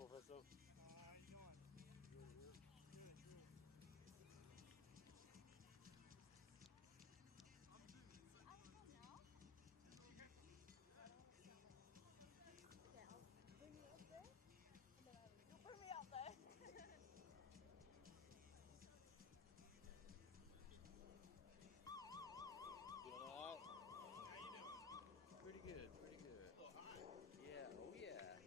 Professor. How you doing? Good. Okay, I'll bring you up there, and then you'll bring me out there. Doing all right? How you doing? Pretty good, pretty good. A little hot. Yeah, oh yeah.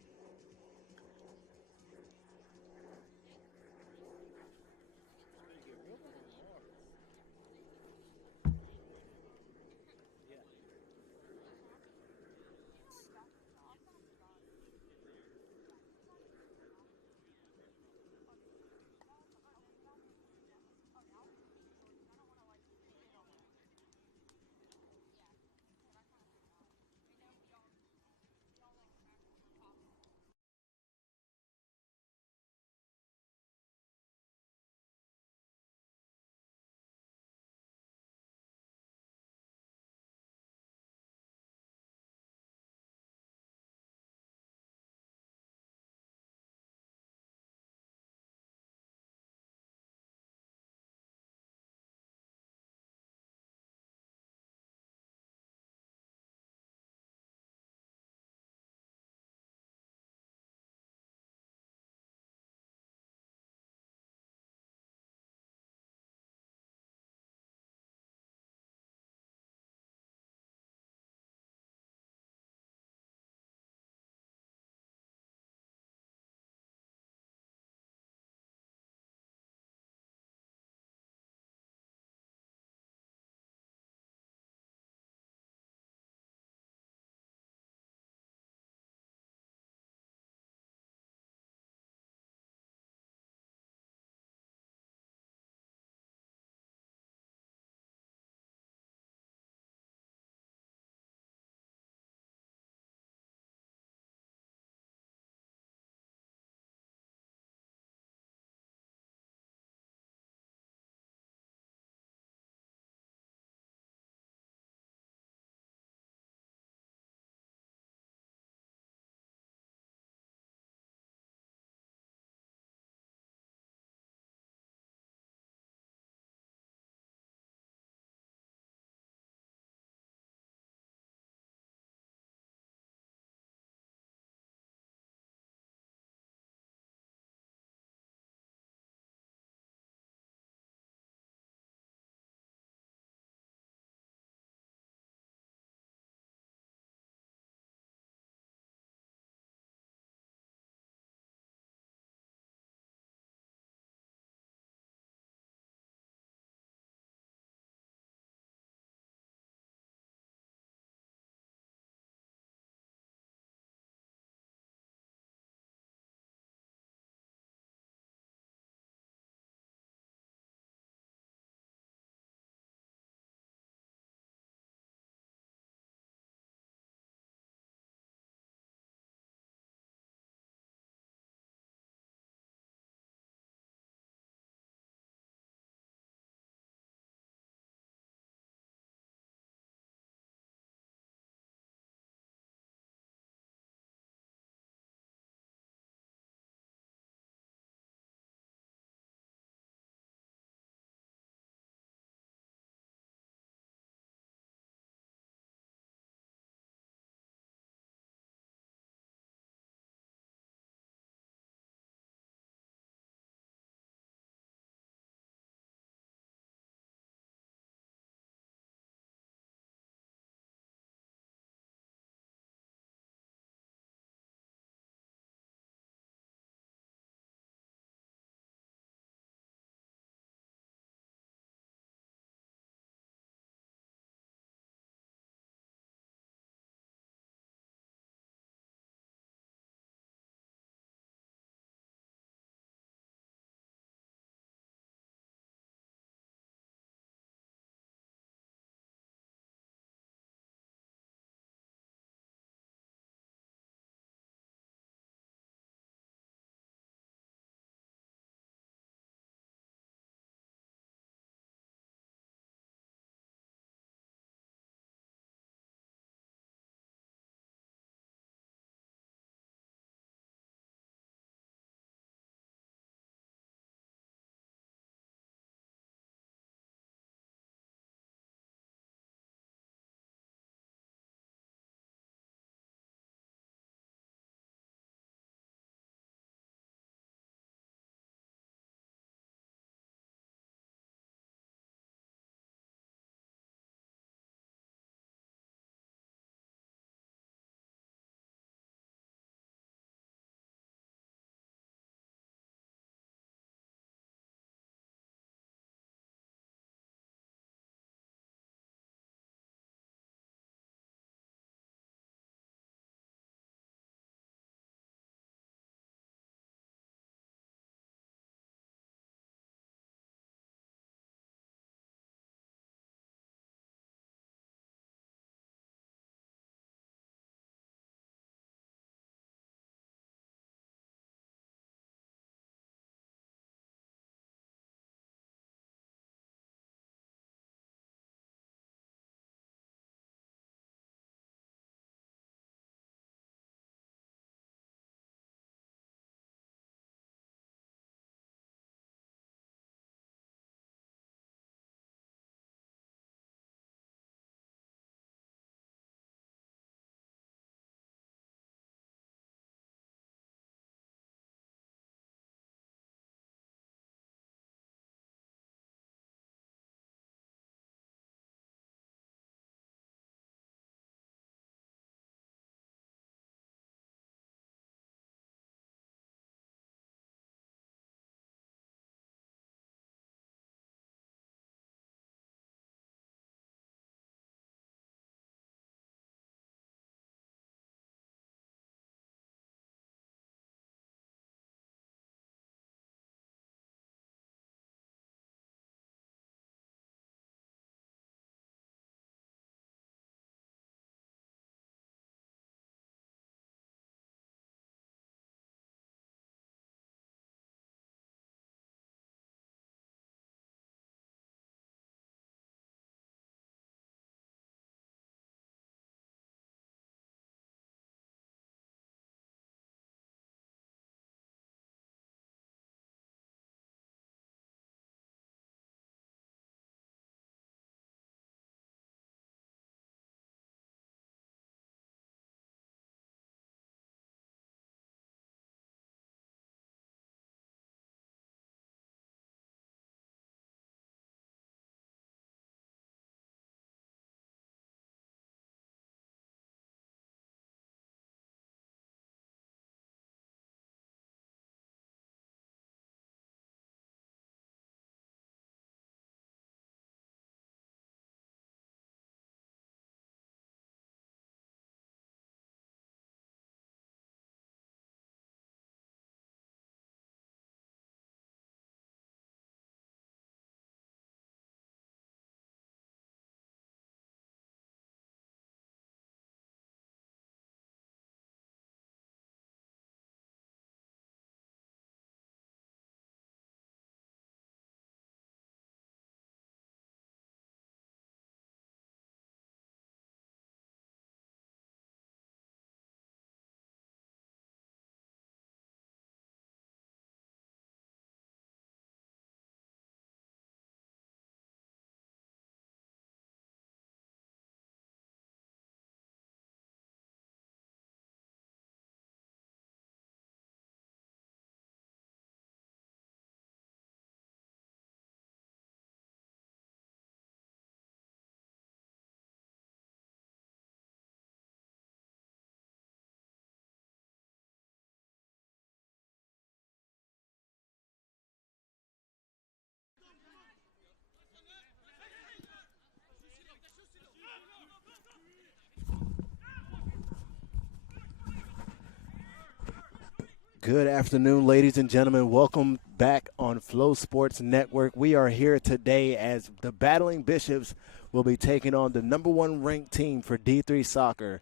Good afternoon, ladies and gentlemen. Welcome back on Flow Sports Network. We are here today as the Battling Bishops will be taking on the number one ranked team for D3 soccer,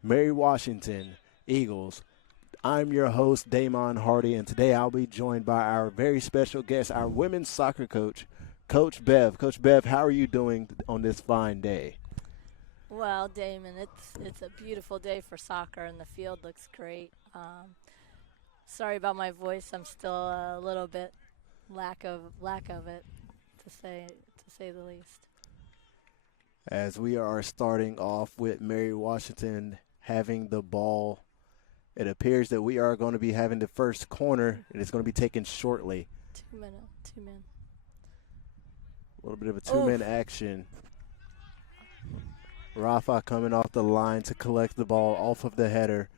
Mary Washington Eagles. I'm your host, Damon Hardy, and today I'll be joined by our very special guest, our women's soccer coach, Coach Bev. Coach Bev, how are you doing on this fine day? Well, Damon, it's a beautiful day for soccer, and the field looks great. Sorry about my voice. I'm still a little bit lack of it, to say the least. As we are starting off with Mary Washington having the ball, it appears that we are going to be having the first corner, and it's going to be taken shortly. 2 men. A little bit of a two-man action. Rafa coming off the line to collect the ball off of the header.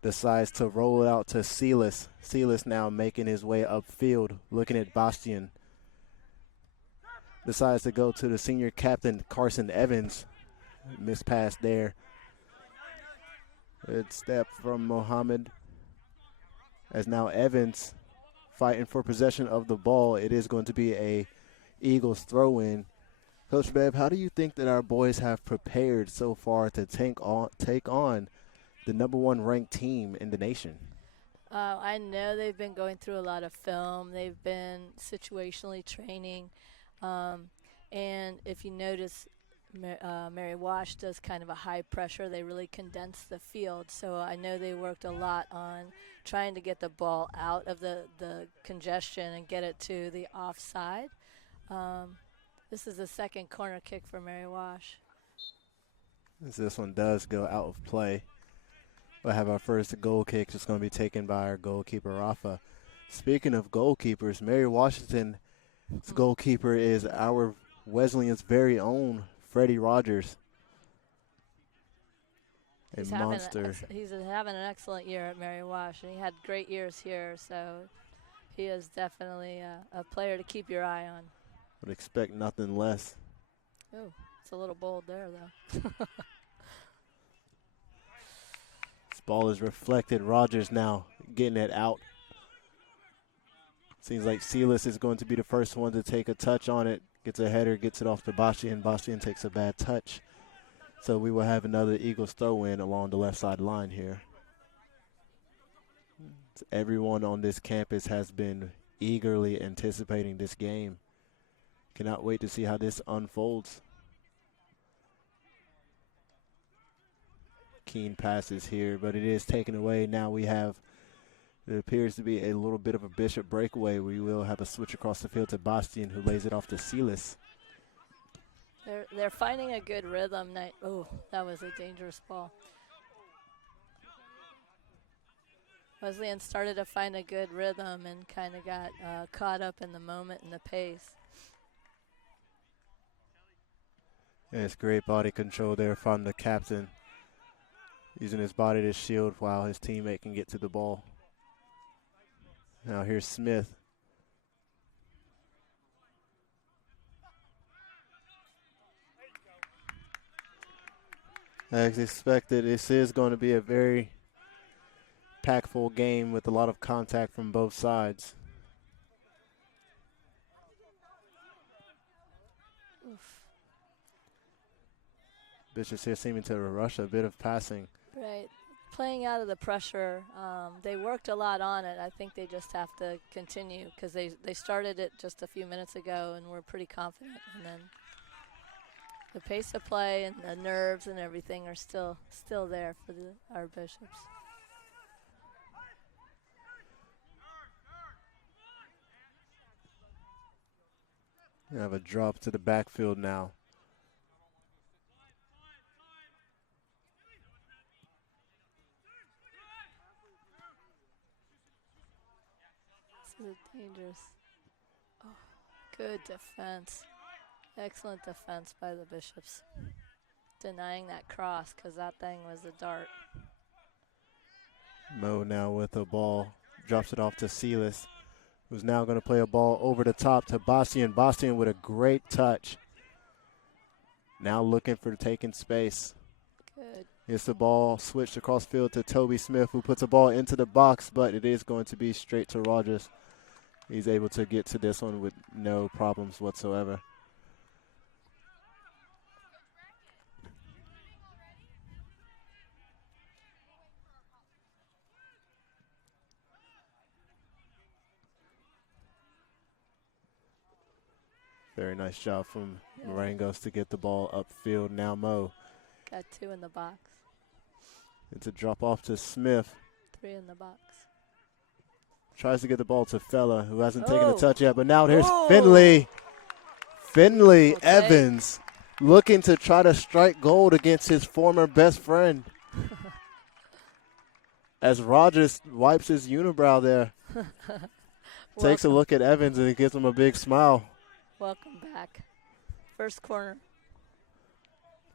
Decides to roll it out to Silas. Silas now making his way upfield, looking at Bastian. Decides to go to the senior captain, Carson Evans. Missed pass there. Good step from Mohammed. As now Evans fighting for possession of the ball. It is going to be a Eagles throw-in. Coach Bev, how do you think that our boys have prepared so far to take on the number one ranked team in the nation? I know they've been going through a lot of film. They've been situationally training. And if you notice, Mary Wash does kind of a high pressure. They really condense the field. So I know they worked a lot on trying to get the ball out of the congestion and get it to the offside. This is the second corner kick for Mary Wash. As this one does go out of play. We'll have our first goal kick. It's going to be taken by our goalkeeper, Rafa. Speaking of goalkeepers, Mary Washington's goalkeeper is our Wesleyan's very own Freddie Rogers. He's having an excellent year at Mary Wash, and he had great years here, so he is definitely a player to keep your eye on. Would expect nothing less. Oh, it's a little bold there, though. This ball is reflected. Rogers now getting it out. Seems like Silas is going to be the first one to take a touch on it. Gets a header, gets it off to Bastian. Bastian takes a bad touch. So we will have another Eagles throw-in along the left side line here. Everyone on this campus has been eagerly anticipating this game. Cannot wait to see how this unfolds. Keen passes here, but it is taken away. Now we have, it appears to be a little bit of a Bishop breakaway. We will have a switch across the field to Bastian, who lays it off to Silas. They're finding a good rhythm. Oh, that was a dangerous ball. Wesleyan started to find a good rhythm and kind of got caught up in the moment and the pace. And it's great body control there from the captain, using his body to shield while his teammate can get to the ball. Now here's Smith. As expected, this is going to be a very packful game with a lot of contact from both sides. Oof. Bishops here seeming to rush a bit of passing. Right. Playing out of the pressure. They worked a lot on it. I think they just have to continue because they started it just a few minutes ago and were pretty confident. And then the pace of play and the nerves and everything are still there for our Bishops. We have a drop to the backfield now. This is dangerous. Oh, good defense. Excellent defense by the Bishops. Denying that cross because that thing was a dart. Mo now with the ball. Drops it off to Silas, who's now going to play a ball over the top to Bastian. Bastian with a great touch. Now looking for taking space. Good. Gets the ball switched across field to Toby Smith, who puts the ball into the box, but it is going to be straight to Rogers. He's able to get to this one with no problems whatsoever. Very nice job from Marangos to get the ball upfield. Now Mo. Got 2 in the box. It's a drop off to Smith. 3 in the box. Tries to get the ball to Fella, who hasn't taken a Oh. touch yet. But now there's Oh. Finley. Finley Okay. Evans looking to try to strike gold against his former best friend. As Rogers wipes his unibrow there. Takes a look at Evans and he gives him a big smile. Welcome back. First corner.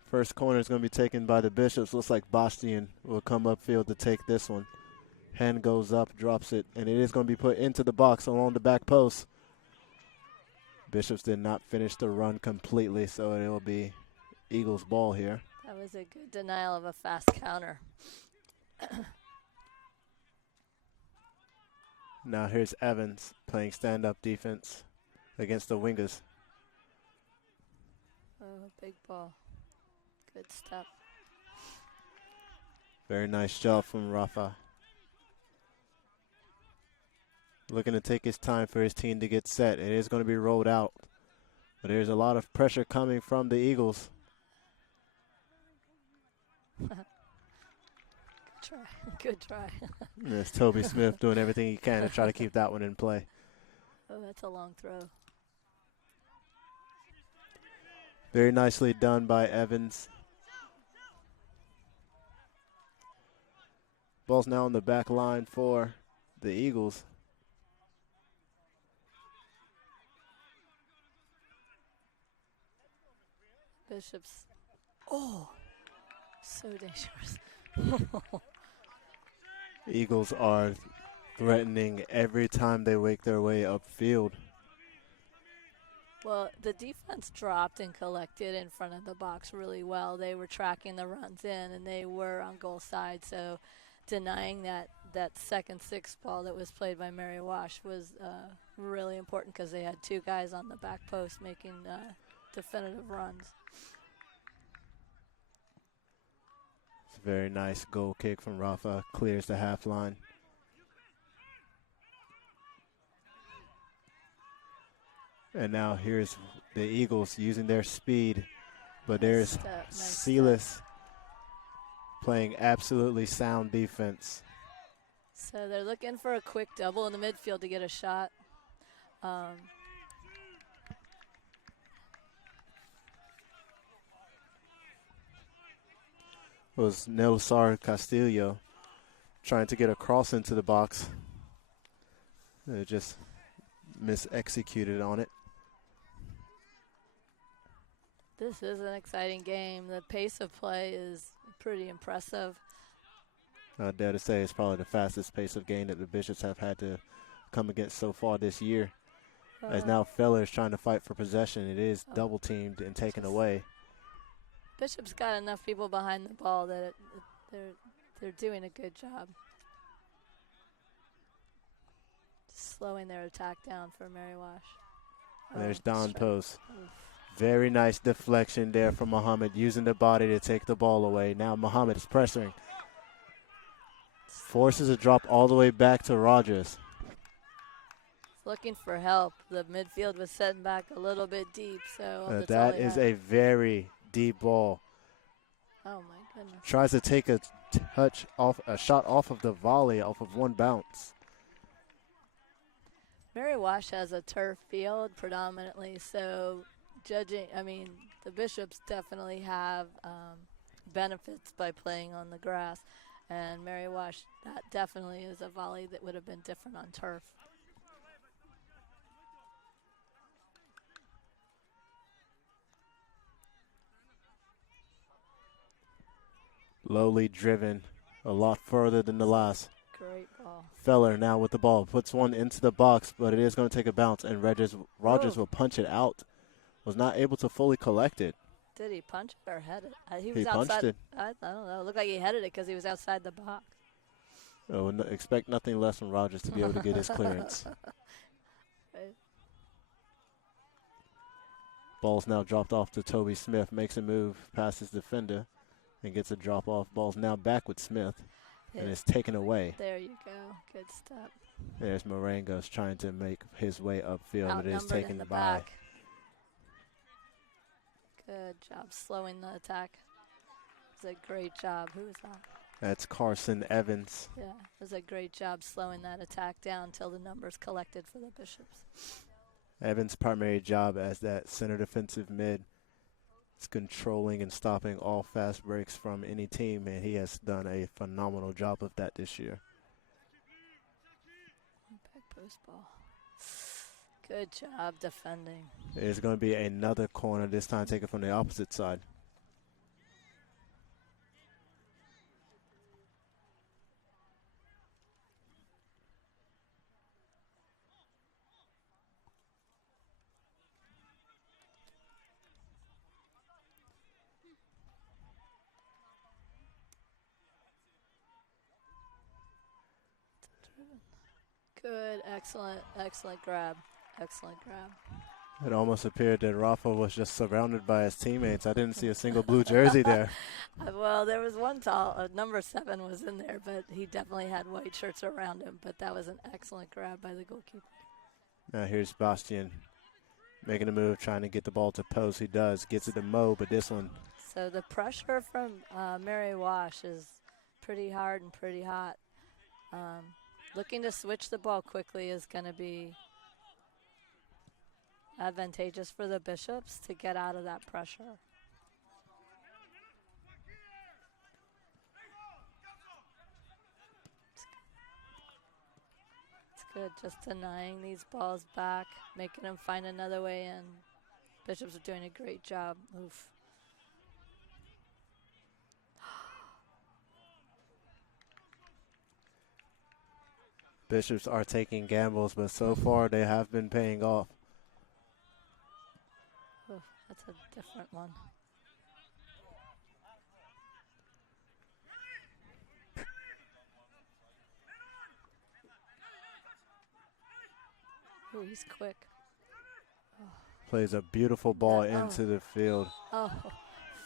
First corner is going to be taken by the Bishops. Looks like Bastian will come upfield to take this one. Hand goes up, drops it, and it is going to be put into the box along the back post. Bishops did not finish the run completely, so it will be Eagles ball here. That was a good denial of a fast counter. Now here's Evans playing stand-up defense against the wingers. Oh, big ball. Good step. Very nice job from Rafa. Looking to take his time for his team to get set. It is going to be rolled out. But there's a lot of pressure coming from the Eagles. Good try. Good try. There's Toby Smith doing everything he can to try to keep that one in play. Oh, that's a long throw. Very nicely done by Evans. Ball's now on the back line for the Eagles. Bishops. Oh, so dangerous. Eagles are threatening every time they make their way upfield. Well, the defense dropped and collected in front of the box really well. They were tracking the runs in, and they were on goal side. So denying that second 6 ball that was played by Mary Wash was really important because they had 2 guys on the back post making definitive runs. It's a very nice goal kick from Rafa. Clears the half line. And now here's the Eagles using their speed. But there's Silas playing absolutely sound defense. So they're looking for a quick double in the midfield to get a shot. Was Nelsar Castillo trying to get a cross into the box. They just mis-executed on it. This is an exciting game. The pace of play is pretty impressive. I dare to say it's probably the fastest pace of game that the Bishops have had to come against so far this year. As now Feller is trying to fight for possession. It is double teamed and taken away. Bishop's got enough people behind the ball that they're doing a good job. Just slowing their attack down for Mary Wash. There's Don strike. Post. Oof. Very nice deflection there from Muhammad, using the body to take the ball away. Now Muhammad is pressuring. Forces a drop all the way back to Rogers. Looking for help. The midfield was setting back a little bit deep, so that's all That he is had. a very deep ball. Oh my goodness. Tries to take a shot off of the volley, off of one bounce. Mary Wash has a turf field predominantly, so the Bishops definitely have benefits by playing on the grass, and Mary Wash, that definitely is a volley that would have been different on turf. Lowly driven, a lot further than the last. Great ball. Feller now with the ball, puts one into the box, but it is going to take a bounce, and Rogers will punch it out. Was not able to fully collect it. Did he punch it or head it? He He was punched outside. it. I don't know. It looked like he headed it because he was outside the box. Oh, expect nothing less from Rogers to be able to get his clearance. Right. Ball's now dropped off to Toby Smith. Makes a move past his defender and gets a drop off. Ball's now back with Smith and it's taken away. There you go. Good step. There's Marangos trying to make his way upfield. It is Outnumbered taken in the by. back. Good job slowing the attack. It was a great job. Who was that? That's Carson Evans. Yeah, it was a great job slowing that attack down until the numbers collected for the Bishops. Evans' primary job as that center defensive mid is controlling and stopping all fast breaks from any team, and he has done a phenomenal job of that this year. Back post ball. Good job defending. It's going to be another corner, this time taken from the opposite side. Good, excellent grab. Excellent grab. It almost appeared that Rafa was just surrounded by his teammates. I didn't see a single blue jersey there. Well, there was one tall, number 7 was in there, but he definitely had white shirts around him. But that was an excellent grab by the goalkeeper. Now here's Bastian making a move, trying to get the ball to post. He does, gets it to Mo, but this one. So the pressure from Mary Wash is pretty hard and pretty hot. Looking to switch the ball quickly is going to be advantageous for the Bishops to get out of that pressure. It's good, just denying these balls back, making them find another way in. Bishops are doing a great job. Oof. Bishops are taking gambles, but so far they have been paying off. Oof, that's a different one. Ooh, he's quick. Plays a beautiful ball into the field. Oh,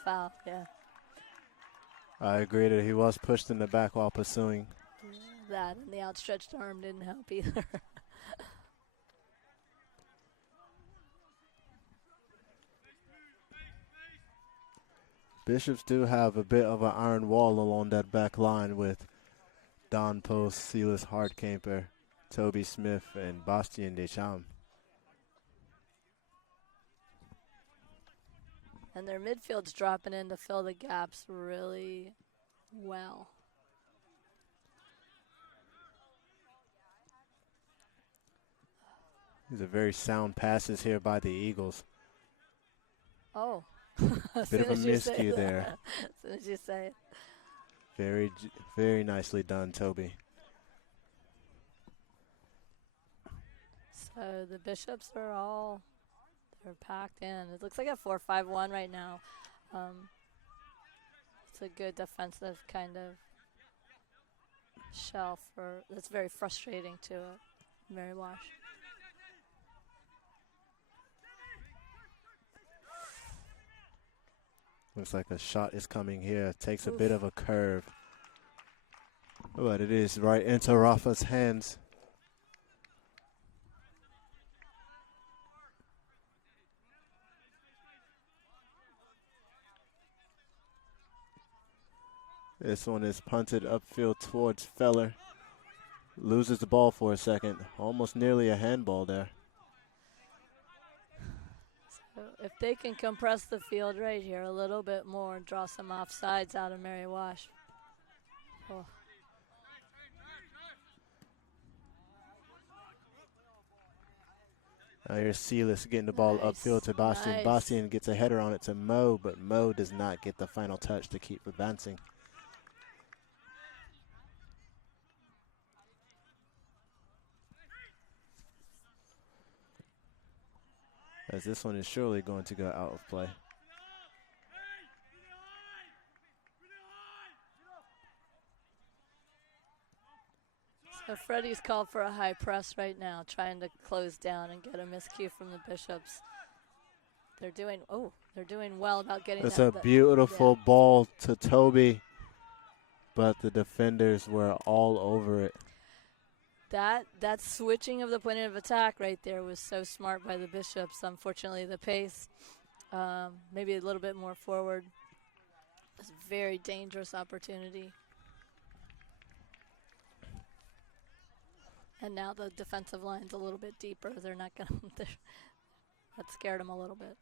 foul, yeah. I agree that he was pushed in the back while pursuing. That and the outstretched arm didn't help either. Bishops do have a bit of an iron wall along that back line with Don Post, Silas Hardcamper, Toby Smith, and Bastien Deschamps. And their midfield's dropping in to fill the gaps really well. These are very sound passes here by the Eagles. Oh. Bit of a miscue there. As soon as you say it. Very nicely done, Toby. So the Bishops are they're packed in. It looks like a 4-5-1 right now. It's a good defensive kind of shell that's very frustrating to Mary Wash. Looks like a shot is coming here. Takes a bit of a curve. But it is right into Rafa's hands. This one is punted upfield towards Feller. Loses the ball for a second. Almost nearly a handball there. So if they can compress the field right here a little bit more, draw some offsides out of Mary Wash. Oh. Now here's Silas getting the ball upfield to Bastien. Nice. Bastien gets a header on it to Mo, but Mo does not get the final touch to keep advancing. As this one is surely going to go out of play. So Freddie's called for a high press right now, trying to close down and get a miscue from the Bishops. They're doing well about getting It's that. a beautiful ball to Toby, but the defenders were all over it. That switching of the point of attack right there was so smart by the Bishops. Unfortunately, the pace, maybe a little bit more forward. It's a very dangerous opportunity. And now the defensive line's a little bit deeper. They're not going to. That scared them a little bit.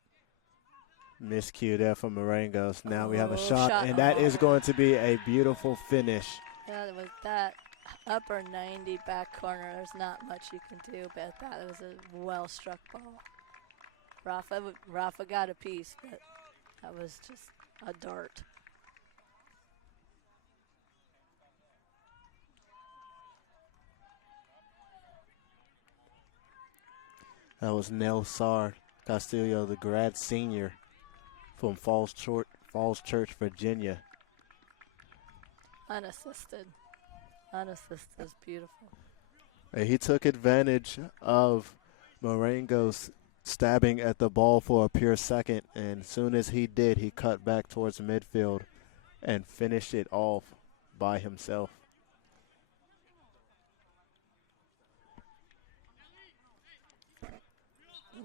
Miscue there from Marangos. Now we have a Oh, shot, and that is Oh. going to be a beautiful finish. Yeah, it was that upper 90 back corner. There's not much you can do about that. It was a well-struck ball. Rafa got a piece, but that was just a dart. That was Nelsar Castillo, the grad senior from Falls Church, Virginia. Unassisted. Unassisted is beautiful. And he took advantage of Marengo's stabbing at the ball for a pure second, and as soon as he did, he cut back towards midfield and finished it off by himself.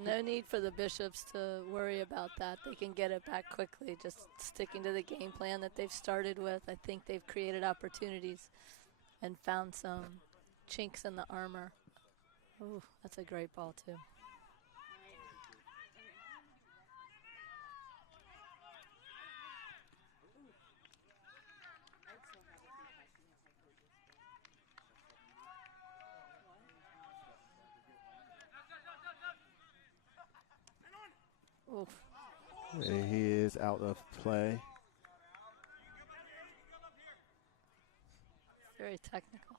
No need for the Bishops to worry about that. They can get it back quickly, just sticking to the game plan that they've started with. I think they've created opportunities and found some chinks in the armor. Ooh, that's a great ball, too. Oof. And he is out of play. Very technical.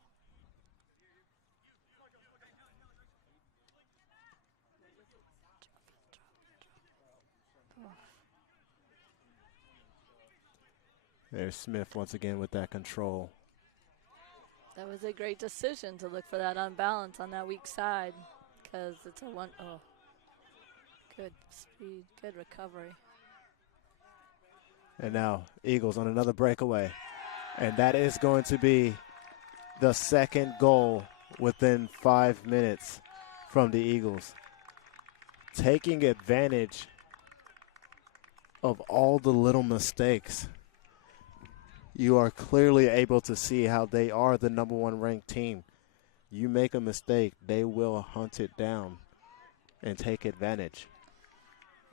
There's Smith once again with that control. That was a great decision to look for that unbalance on that weak side, because it's a one. Oh, good speed, good recovery. And now Eagles on another breakaway. And that is going to be the second goal within 5 minutes from the Eagles. Taking advantage of all the little mistakes. You are clearly able to see how they are the number one ranked team. You make a mistake, they will hunt it down and take advantage.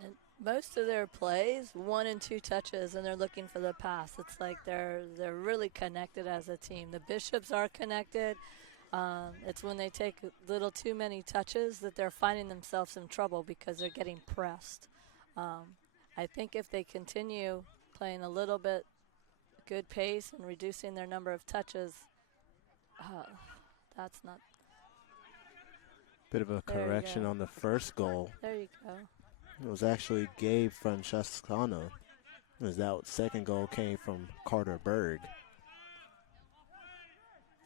And most of their plays, 1 and 2 touches, and they're looking for the pass. It's like they're really connected as a team. The Bishops are connected. It's when they take a little too many touches that they're finding themselves in trouble because they're getting pressed. I think if they continue playing a little bit good pace and reducing their number of touches, that's not. Bit of a There you correction go. on the first goal. There you go. It was actually Gabe Francescano, as that second goal came from Carter Berg.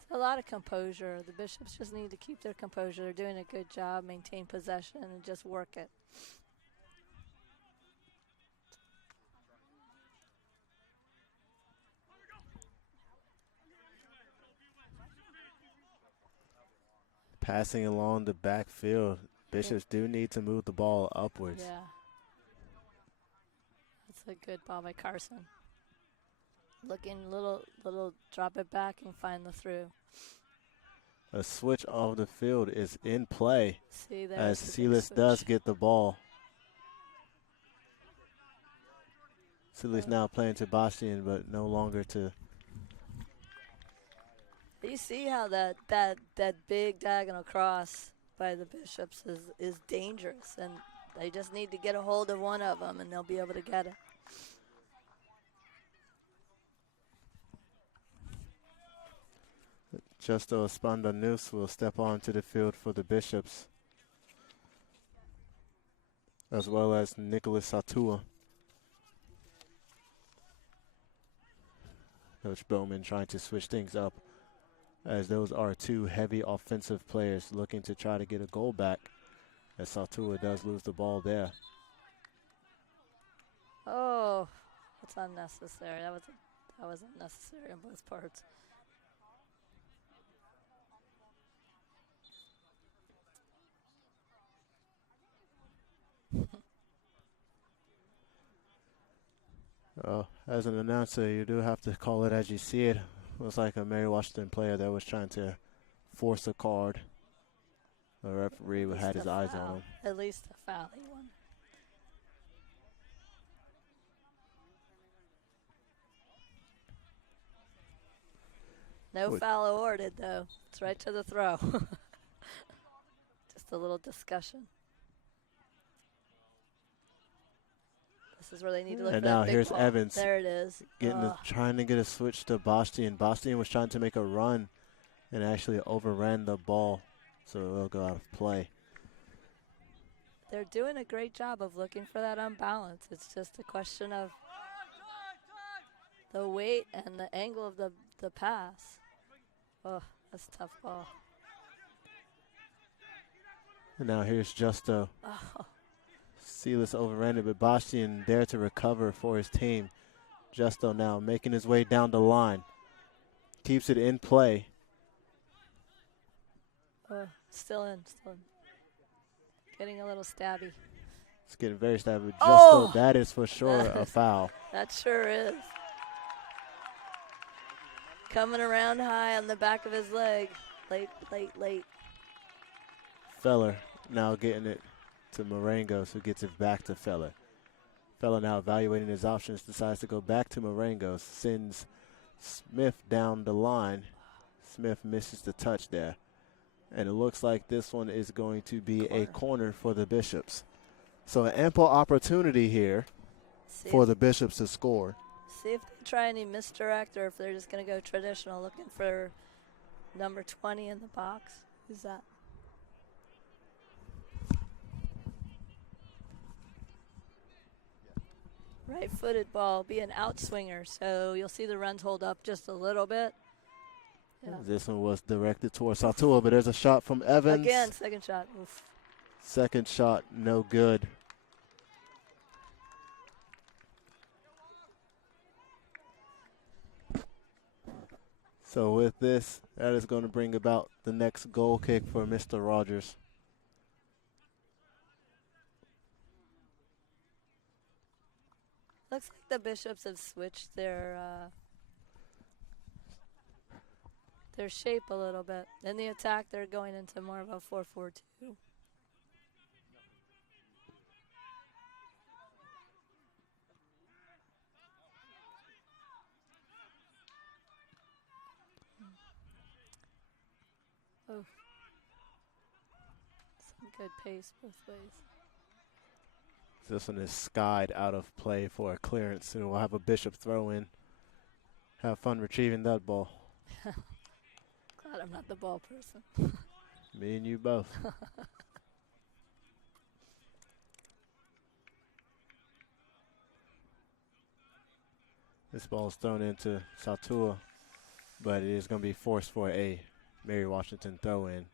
It's a lot of composure. The Bishops just need to keep their composure. They're doing a good job, maintain possession, and just work it. Passing along the backfield, Bishops do need to move the ball upwards. Yeah. That's a good ball by Carson. Looking little drop it back and find the through. A switch of the field is in play See there. as Silas does get the ball. Silas now playing to Bastian, but no longer to. You see how that big diagonal cross by the Bishops is dangerous, and they just need to get a hold of one of them, and they'll be able to get it. Justo Espandanus will step onto the field for the Bishops, as well as Nicholas Satua. Coach Bowman trying to switch things up as those are two heavy offensive players looking to try to get a goal back, as Saltua does lose the ball there. Oh, that's unnecessary. That was unnecessary on both parts. As an announcer, you do have to call it as you see it. Looks like a Mary Washington player that was trying to force a card. The referee At had least his a eyes foul. on him. At least a foul he won. No What- foul awarded, though. It's right to the throw. Just a little discussion. This is where they need to look And for that now big here's ball. Evans There it is. trying to get a switch to Bastian. Bastian was trying to make a run and actually overran the ball, so it'll go out of play. They're doing a great job of looking for that unbalance. It's just a question of the weight and the angle of the pass. Oh, that's a tough ball. And now here's Justo. Oh, Silas overran it, but Bastian there to recover for his team. Justo now making his way down the line. Keeps it in play. still in. Getting a little stabby. It's getting very stabby. Justo, Oh! that is for sure That a is- foul. That sure is. Coming around high on the back of his leg. Late. Feller now getting it to Marangos, who gets it back to Feller. Feller now evaluating his options, decides to go back to Marangos, sends Smith down the line. Smith misses the touch there. And it looks like this one is going to be a corner for the Bishops. So an ample opportunity here for the Bishops to score. See if they try any misdirect or if they're just going to go traditional, looking for number 20 in the box. Who's that? Right-footed ball, be an outswinger, so you'll see the runs hold up just a little bit. Yeah. This one was directed towards Saltua, but there's a shot from Evans. Again, second shot. Oof. Second shot, no good. So with this, that is going to bring about the next goal kick for Mr. Rogers. Looks like the Bishops have switched their shape a little bit. In the attack, they're going into more of a 4-4-2. Oh, some good pace both ways. This one is skied out of play for a clearance, so we'll have a Bishop throw in. Have fun retrieving that ball. Glad I'm not the ball person. Me and you both. This ball is thrown into Saltua, but it is going to be forced for a Mary Washington throw in.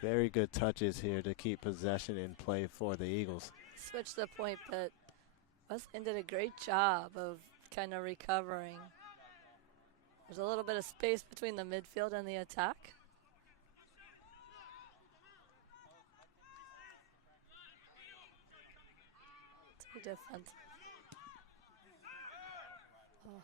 Very good touches here to keep possession in play for the Eagles. Switched the point, but Wesleyan did a great job of kind of recovering. There's a little bit of space between the midfield and the attack. Too defensive. Oh.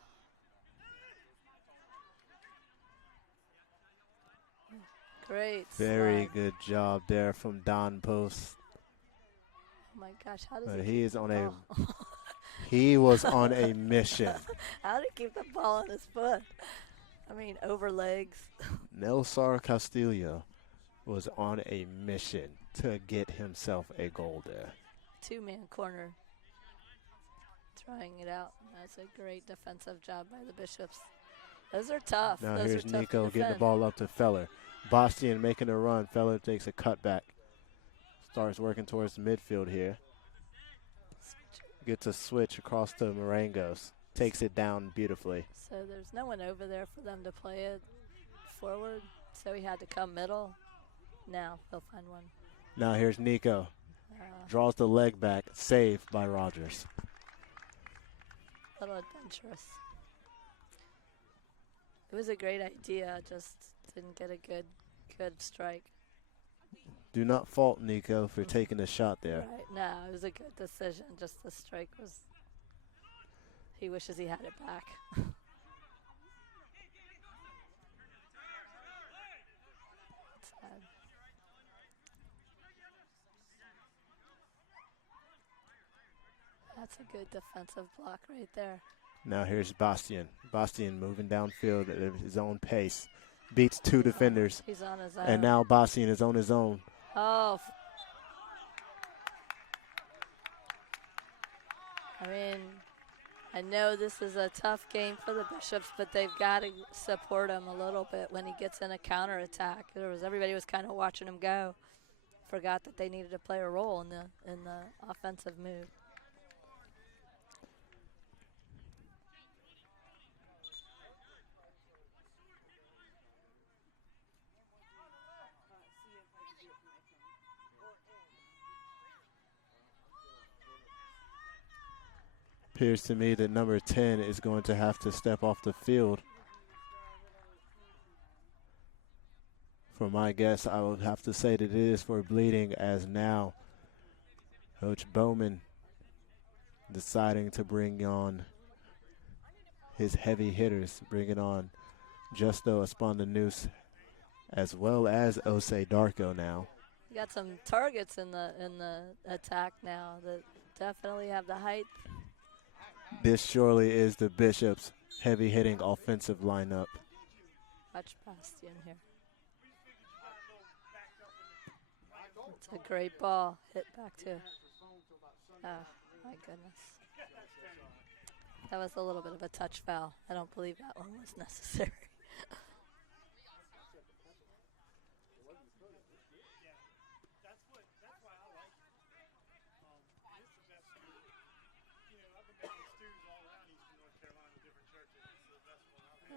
Great. Very slide. good job there from Don Post. Oh my gosh, how does But he he keep is the on a ball? he was on a mission. How did he keep the ball on his foot? I mean, over legs. Nelsar Castillo was on a mission to get himself a goal there. Two-man corner. Trying it out. That's a great defensive job by the Bishops. Those are tough. Now Those here's are tough Nico to getting the defend. ball up to Feller. Bastian making a run. Feller takes a cutback. Starts working towards the midfield here. gets a switch across to Marangos. Takes it down beautifully. So there's no one over there for them to play it forward, so he had to come middle. Now they'll find one. Now here's Nico. Draws the leg back. Saved by Rogers. A little adventurous. It was a great idea, just didn't get a good strike. Do not fault Nico for taking the shot there. Right, no, it was a good decision, just the strike was, he wishes he had it back. Sad. That's a good defensive block right there. Now here's Bastian. Bastian moving downfield at his own pace. Beats two defenders. He's on his own. And now Bastian is on his own. Oh. I mean, I know this is a tough game for the Bishops, but they've got to support him a little bit when he gets in a counterattack. Everybody was kind of watching him go. Forgot that they needed to play a role in the offensive move. Appears to me that number 10 is going to have to step off the field. For my guess, I would have to say that it is for bleeding, as now Coach Bowman deciding to bring on his heavy hitters, bringing on Justo Esponda-Noose as well as Osei Darko now. You got some targets in the attack now that definitely have the height. This surely is the Bishops' heavy-hitting offensive lineup. Watch Bastian here. It's a great ball. Hit back to. Oh, my goodness. That was a little bit of a touch foul. I don't believe that one was necessary.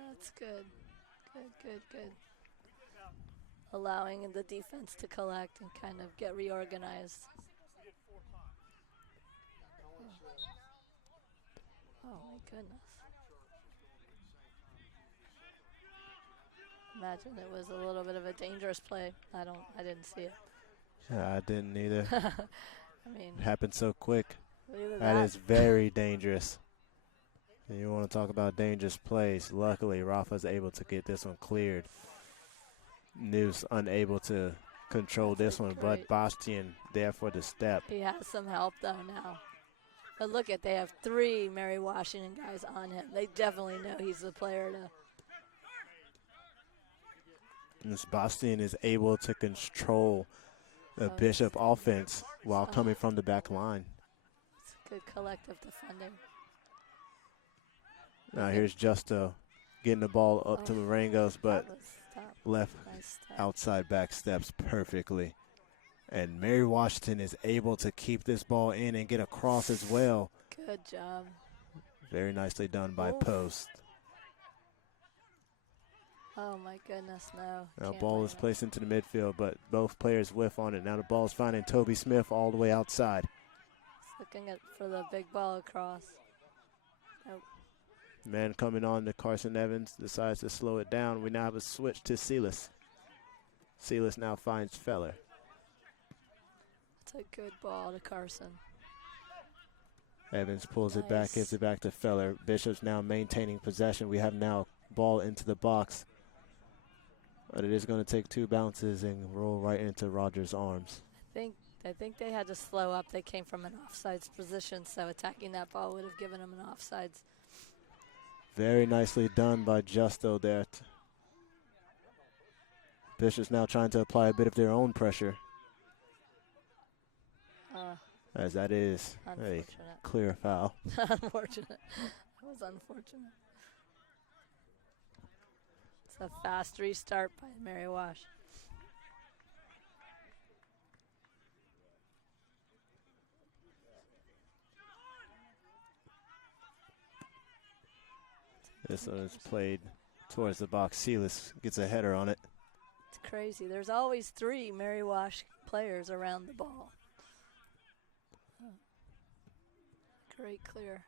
That's good. Good. Allowing the defense to collect and kind of get reorganized. Oh my goodness. Imagine it was a little bit of a dangerous play. I didn't see it. Yeah, I didn't either. I mean, It happened so quick. either That is very dangerous. And you want to talk about dangerous plays. Luckily, Rafa's able to get this one cleared. Noose unable to control this one, but Bastian there for the step. He has some help though now. But look they have 3 Mary Washington guys on him. They definitely know he's the player to. And this Bastian is able to control the Bishop offense while coming from the back line. It's good collective defending. Now here's Justo getting the ball up to Marangos, but left Nice outside back steps perfectly. And Mary Washington is able to keep this ball in and get across as well. Good job. Very nicely done by Post. Oh my goodness, no. Now Can't ball blame is him. placed into the midfield, but both players whiff on it. Now the ball is finding Toby Smith all the way outside. He's looking for the big ball across. Nope. Man coming on to Carson Evans, decides to slow it down. We now have a switch to Silas. Silas now finds Feller. It's a good ball to Carson. Evans pulls it back, Nice. gives it back to Feller. Bishop's now maintaining possession. We have now ball into the box. But it is going to take 2 bounces and roll right into Rogers' arms. I think they had to slow up. They came from an offsides position, so attacking that ball would have given them an offsides. Very nicely done by Justo there. Bishop's now trying to apply a bit of their own pressure, as that is a Unfortunate. clear foul. Unfortunate. That was unfortunate. It's a fast restart by Mary Wash. This one is played towards the box. Sealis gets a header on it. It's crazy. There's always 3 Mary Wash players around the ball. Great clear.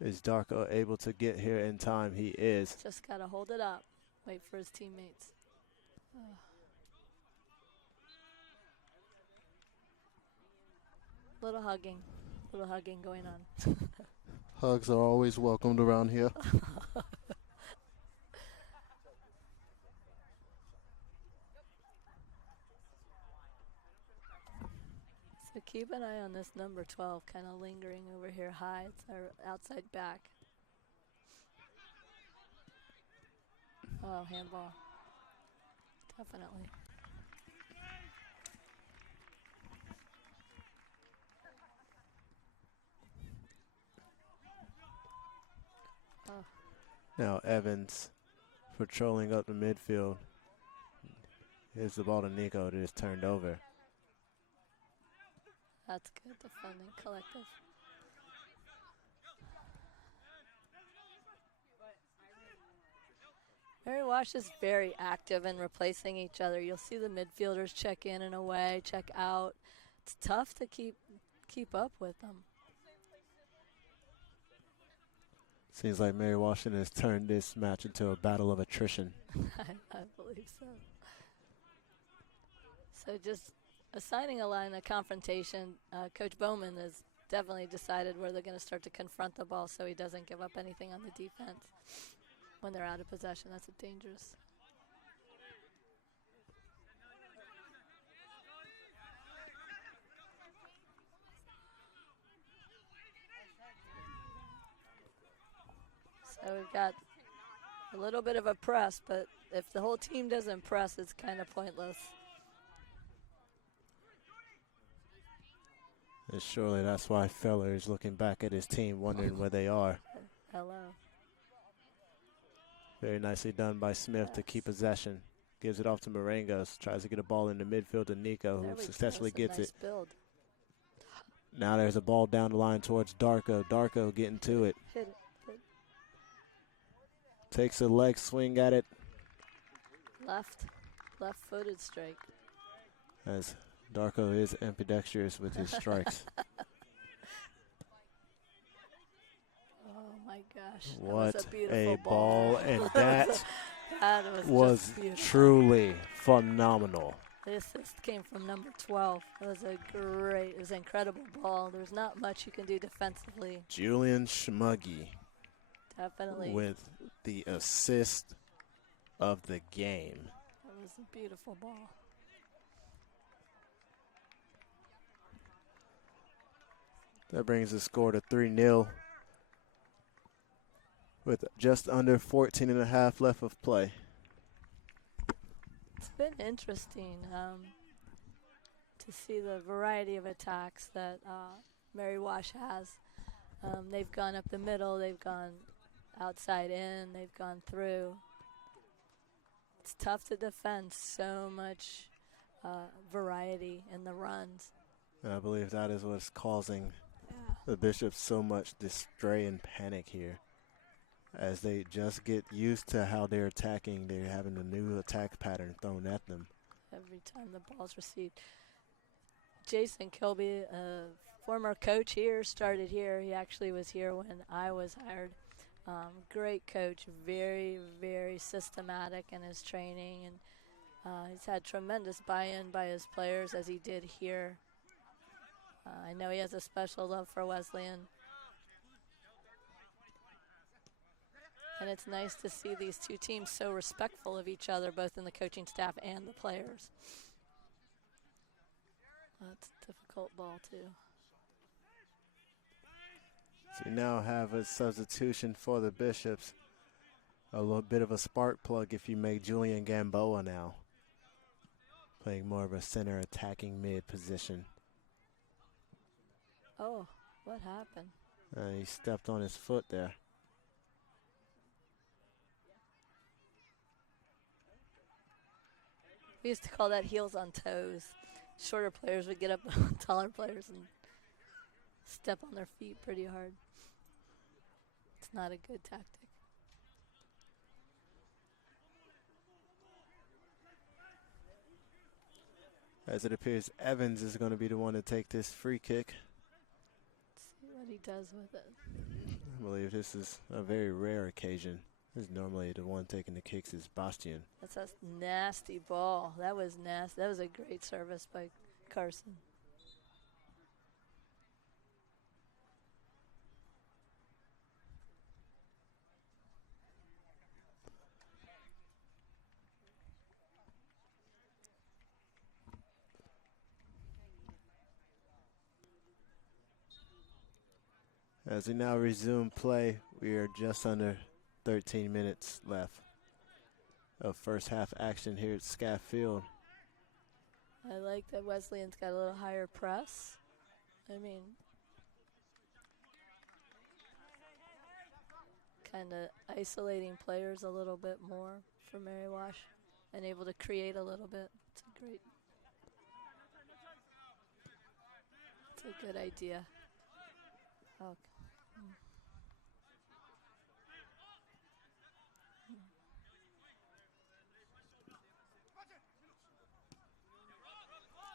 Is Darko able to get here in time? He is. Just got to hold it up. Wait for his teammates. Little hugging going on. Hugs are always welcomed around here. So keep an eye on this number 12 kind of lingering over here high. It's our outside back. Oh, handball. Definitely. Oh, Now Evans patrolling up the midfield. Here's the ball to Nico. It is turned over. that's good defending, collective. Mary Wash is very active in replacing each other. You'll see the midfielders check in and away, check out. It's tough to keep up with them. Seems like Mary Washington has turned this match into a battle of attrition. I believe so. So just assigning a line of confrontation, Coach Bowman has definitely decided where they're going to start to confront the ball so he doesn't give up anything on the defense when they're out of possession. That's dangerous. So we've got a little bit of a press, but if the whole team doesn't press, it's kind of pointless. And surely that's why Feller is looking back at his team, wondering where they are. Hello. Very nicely done by Smith to keep possession. Gives it off to Marengos. Tries to get a ball in the midfield to Nico, There who we successfully go. It's a gets nice it. build. Now there's a ball down the line towards Darko. Darko getting to it. Hit it. Takes a leg swing at it Left-footed strike. as Darko is ambidextrous with his strikes. Oh my gosh. That What was a beautiful a ball, and that that was was just beautiful. truly phenomenal. The assist came from number 12. It was it was an incredible ball. There's not much you can do defensively. Julian Schmuggy Definitely. with the assist of the game. That was a beautiful ball. That brings the score to 3-0 with just under 14 and a half left of play. It's been interesting to see the variety of attacks that Mary Wash has. They've gone up the middle, they've gone outside in, they've gone through. It's tough to defend, so much variety in the runs. And I believe that is what's causing the Bishops so much distray and panic here. As they just get used to how they're attacking, they're having a new attack pattern thrown at them. Every time the ball's received. Jason Kilby, a former coach here, started here. He actually was here when I was hired. Great coach, very, very systematic in his training, and he's had tremendous buy-in by his players as he did here. I know he has a special love for Wesleyan. And it's nice to see these two teams so respectful of each other, both in the coaching staff and the players. That's a difficult ball, too. So we now have a substitution for the Bishops. A little bit of a spark plug, if you may. Julian Gamboa now playing more of a center attacking mid position. Oh, what happened? He stepped on his foot there. We used to call that heels on toes. Shorter players would get up on taller players and step on their feet pretty hard. It's not a good tactic. As it appears, Evans is going to be the one to take this free kick. Let's see what he does with it. I believe this is a very rare occasion. This is normally the one taking the kicks is Bastian. That's a nasty ball. That was nasty. That was a great service by Carson. As we now resume play, we are just under 13 minutes left of first half action here at Scaff Field. I like that Wesleyan's got a little higher press. I mean, kind of isolating players a little bit more for Mary Wash and able to create a little bit. It's a good idea. Okay.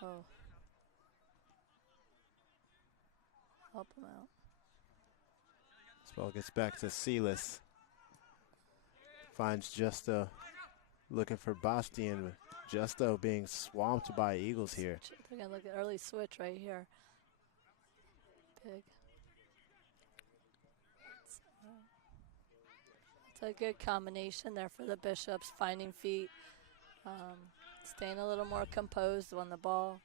Oh. Help him out. This ball gets back to Silas. Finds Justo looking for Bastian. Justo being swamped by Eagles here. They're going to look at early switch right here. Big. It's a good combination there for the Bishops, finding feet, staying a little more composed on the ball.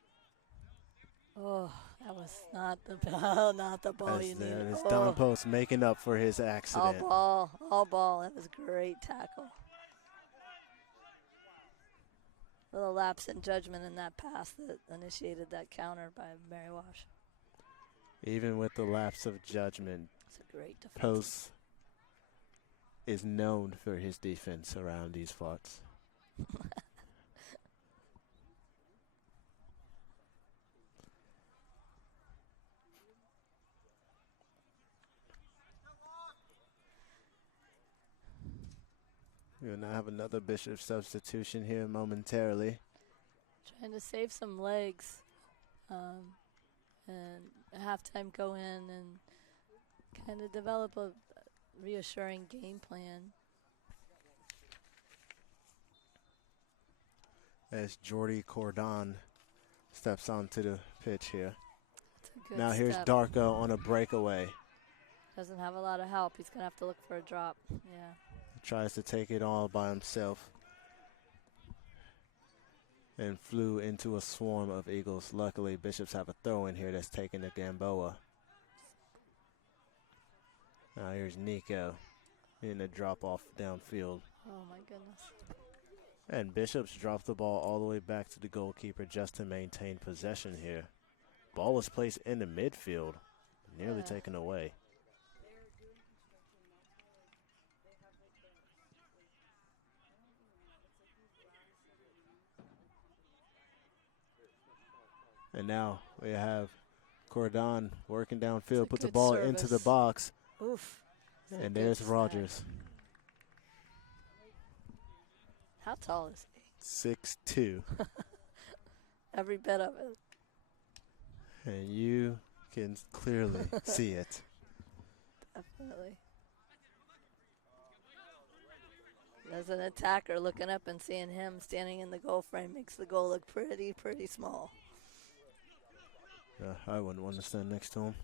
Oh, that was not the ball, not the ball you needed. It's Don Post making up for his accident. All ball. That was a great tackle. Little lapse in judgment in that pass that initiated that counter by Mary Wash. Even with the lapse of judgment, It's a great defense. Post is known for his defense around these spots. We'll now have another Bishop substitution here momentarily. Trying to save some legs. And at halftime go in and kind of develop a reassuring game plan. As Jordy Cordon steps onto the pitch here. It's a good Now here's step. Darko on a breakaway. Doesn't have a lot of help. He's going to have to look for a drop. Yeah. Tries to take it all by himself. And flew into a swarm of Eagles. Luckily, Bishops have a throw in here that's taking the Gamboa. Now here's Nico in the drop off downfield. Oh, my goodness. And Bishops dropped the ball all the way back to the goalkeeper just to maintain possession here. Ball was placed in the midfield, nearly taken away. And now we have Cordon working downfield, puts the good ball into the service. box. Oof. That's a And good there's snag. Rogers. How tall is he? 6'2". Every bit of it. And you can clearly see it. Definitely. As an attacker, looking up and seeing him standing in the goal frame makes the goal look pretty small. I wouldn't want to stand next to him.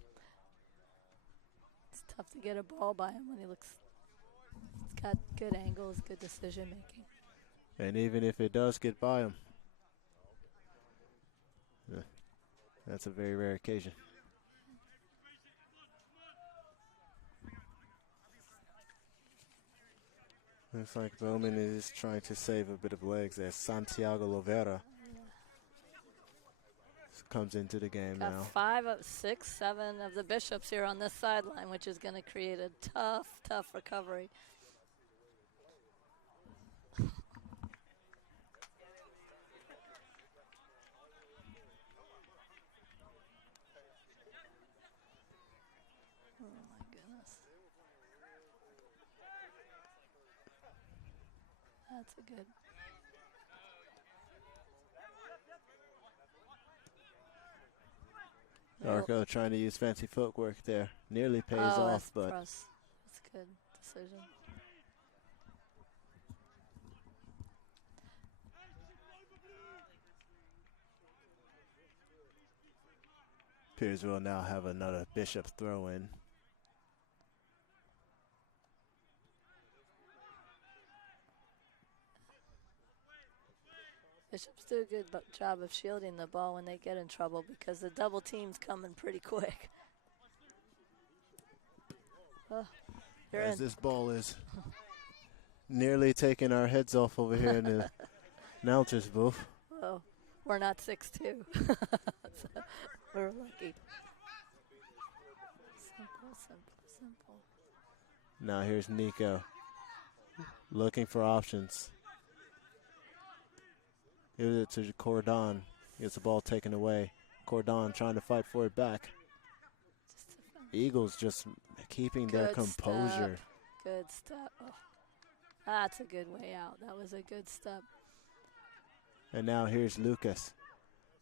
It's tough to get a ball by him when he looks. He's got good angles, good decision making. And even if it does get by him, that's a very rare occasion. Looks like Bowman is trying to save a bit of legs as Santiago Lovera comes into the game Got now. 5 of 6, 7 of the Bishops here on this sideline, which is going to create a tough recovery. Oh my goodness. That's a good. Darko trying to use fancy footwork there. Nearly pays Oh, off, but that's good decision. Piers will now have another Bishop throw in. Bishops do a good job of shielding the ball when they get in trouble because the double team's coming pretty quick. Oh, you're As in. this ball is nearly taking our heads off over here in the announcer's booth. Oh, we're not 6'2". So we're lucky. Simple, simple, simple. Now here's Nico looking for options. Gives it to Cordon. Gets the ball taken away. Cordon trying to fight for it back. Eagles just keeping their Good composure. step. Good step. Oh, that's a good way out. That was a good step. And now here's Lucas.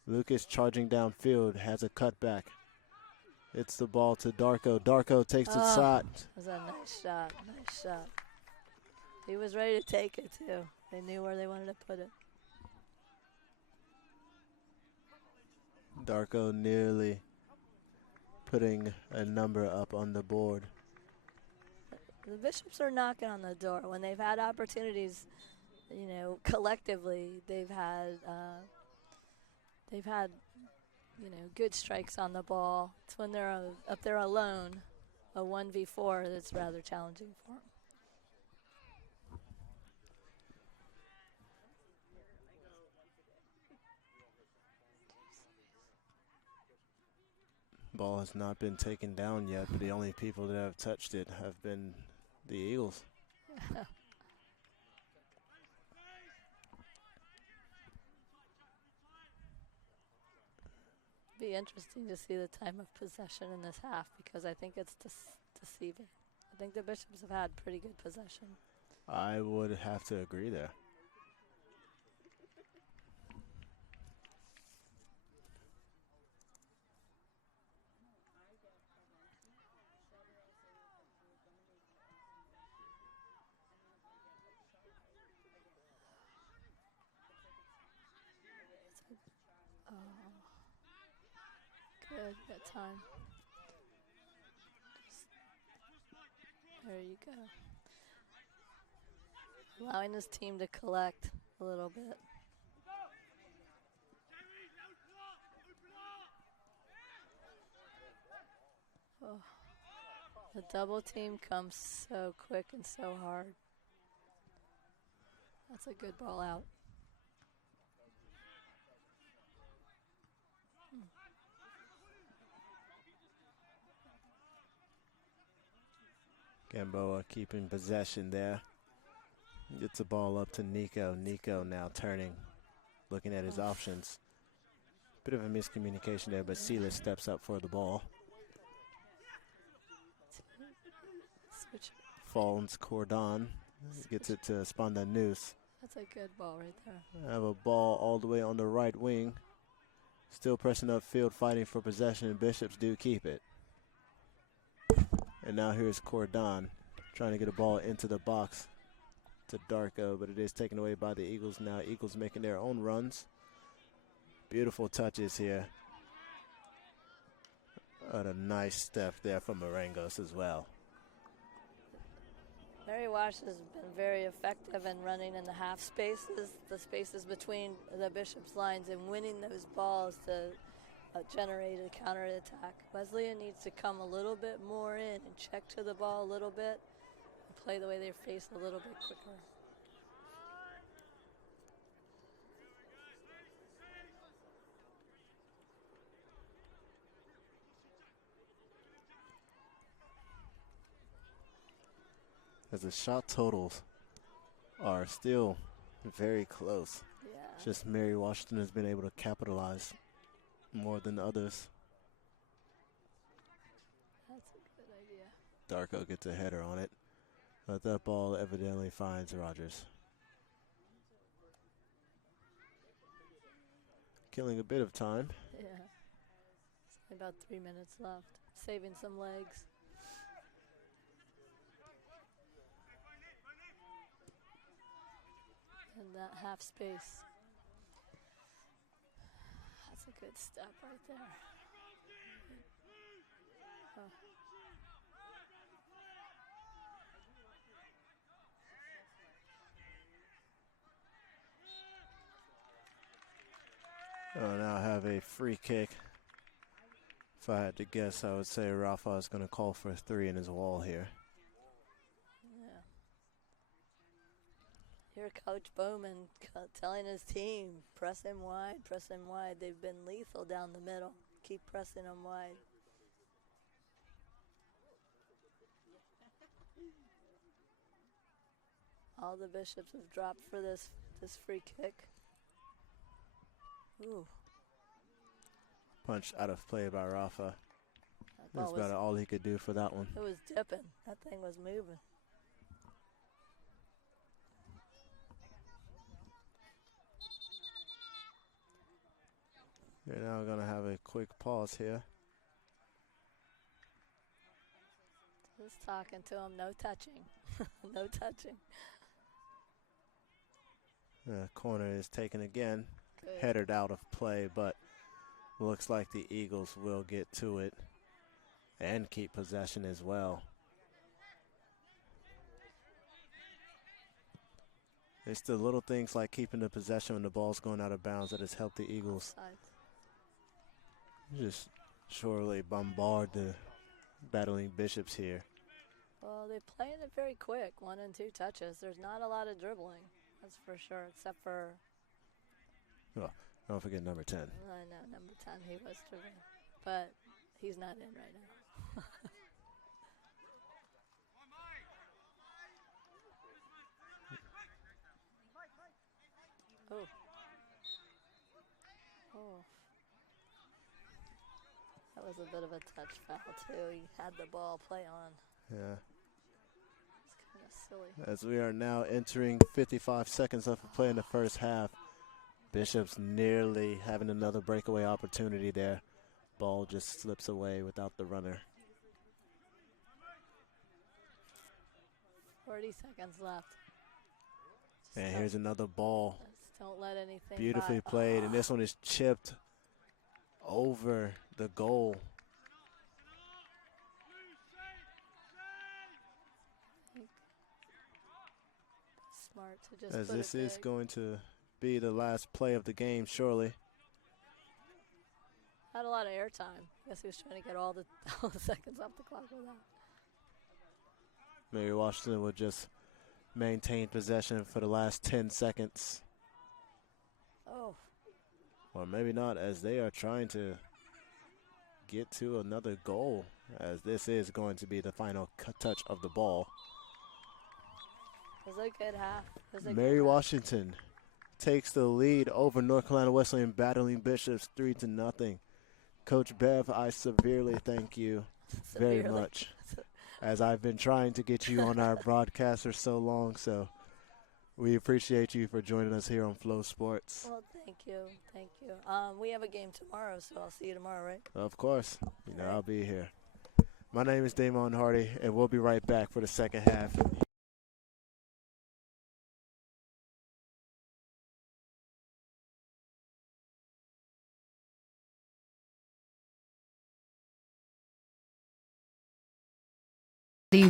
Lucas charging downfield, has a cutback. It's the ball to Darko. Darko takes the shot. That was a nice shot. Nice shot. He was ready to take it, too. They knew where they wanted to put it. Darko nearly putting a number up on the board. The Bishops are knocking on the door. When they've had opportunities, you know, collectively, they've had, you know, good strikes on the ball. It's when they're up there alone, a 1v4, that's rather challenging for them. Ball has not been taken down yet, but the only people that have touched it have been the Eagles. Be interesting to see the time of possession in this half because I think it's deceiving. I think the Bishops have had pretty good possession. I would have to agree there. Good time. There you go. Allowing this team to collect a little bit. Oh. The double team comes so quick and so hard. That's a good ball out. Gamboa keeping possession there. Gets the ball up to Nico. Nico now turning, looking at his options. Bit of a miscommunication there, but Silas steps up for the ball. Switch. Falls Cordon. Gets it to Spondanus. That's a good ball right there. Have a ball all the way on the right wing. Still pressing upfield, fighting for possession. Bishops do keep it. And now here's Cordon trying to get a ball into the box to Darko, but it is taken away by the Eagles now. Eagles making their own runs. Beautiful touches here. And a nice step there from Marangos as well. Mary Wash has been very effective in running in the half spaces, the spaces between the Bishops' lines, and winning those balls to generate a counterattack. Wesleyan needs to come a little bit more in and check to the ball a little bit and play the way they're faced a little bit quicker. As the shot totals are still very close. Yeah. It's just Mary Washington has been able to capitalize more than others. That's a good idea. Darko gets a header on it, but that ball evidently finds Rogers. killing a bit of time. Yeah. About 3 minutes left. Saving some legs. And that half space. That's a good step right there. Oh. Oh, now I have a free kick. If I had to guess, I would say Rafa is going to call for a 3 in his wall here. Yeah. Here, Coach Bowman telling his team, press him wide, press him wide. They've been lethal down the middle. Keep pressing them wide. All the Bishops have dropped for this free kick. Ooh. Punch out of play by Rafa. That's That about all he could do for that one. It was dipping. That thing was moving. You're now going to have a quick pause here. Just talking to him. No touching. No touching. The corner is taken again. Good. Headed out of play, but looks like the Eagles will get to it and keep possession as well. It's the little things like keeping the possession when the ball's going out of bounds that has helped the Eagles just surely bombard the battling Bishops here. Well, they're playing it very quick. 1 and 2 touches. There's not a lot of dribbling. That's for sure, except for... Oh, don't forget number 10. I know, number 10, he was dribbling. But he's not in right now. Oh. Oh. That was a bit of a touch foul, too. He had the ball play on. Yeah. It's kind of silly. As we are now entering 55 seconds left of play in the first half. Bishops nearly having another breakaway opportunity there. Ball just slips away without the runner. 40 seconds left. And here's another ball. Just don't let anything Beautifully by. played, and this one is chipped over the goal. Smart to just As put this it is big. going to be the last play of the game, surely. Had a lot of airtime. Guess he was trying to get all the seconds off the clock with that. Mary Washington will just maintain possession for the last 10 seconds. Oh, Or maybe not, as they are trying to get to another goal, as this is going to be the final touch of the ball. it was a good half. It was a Mary good half. Washington takes the lead over North Carolina Wesleyan battling Bishops 3-0. Coach Bev, I severely thank you very Severely. much, as I've been trying to get you on our broadcast for so long. So we appreciate you for joining us here on Flow Sports. Well, thank you. Thank you. We have a game tomorrow, so I'll see you tomorrow, right? Of course, I'll be here. My name is Damon Hardy, and we'll be right back for the second half.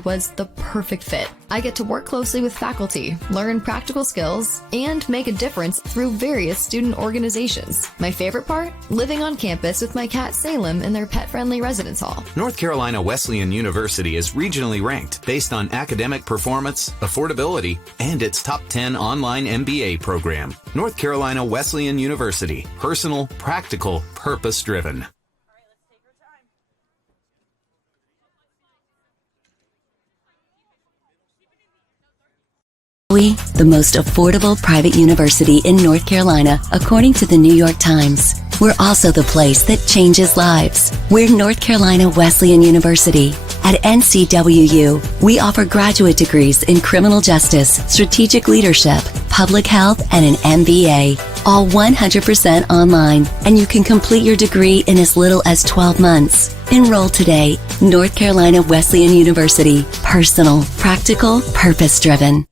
Was the perfect fit. I get to work closely with faculty, learn practical skills, and make a difference through various student organizations. My favorite part? Living on campus with my cat Salem in their pet-friendly residence hall. North Carolina Wesleyan University is regionally ranked based on academic performance, affordability, and its top 10 online MBA program. North Carolina Wesleyan University. Personal, practical, purpose-driven. The most affordable private university in North Carolina, according to the New York Times. We're also the place that changes lives. We're North Carolina Wesleyan University. At NCWU, we offer graduate degrees in criminal justice, strategic leadership, public health, and an MBA. all 100% online, and you can complete your degree in as little as 12 months. Enroll today. North Carolina Wesleyan University. Personal, practical, purpose-driven.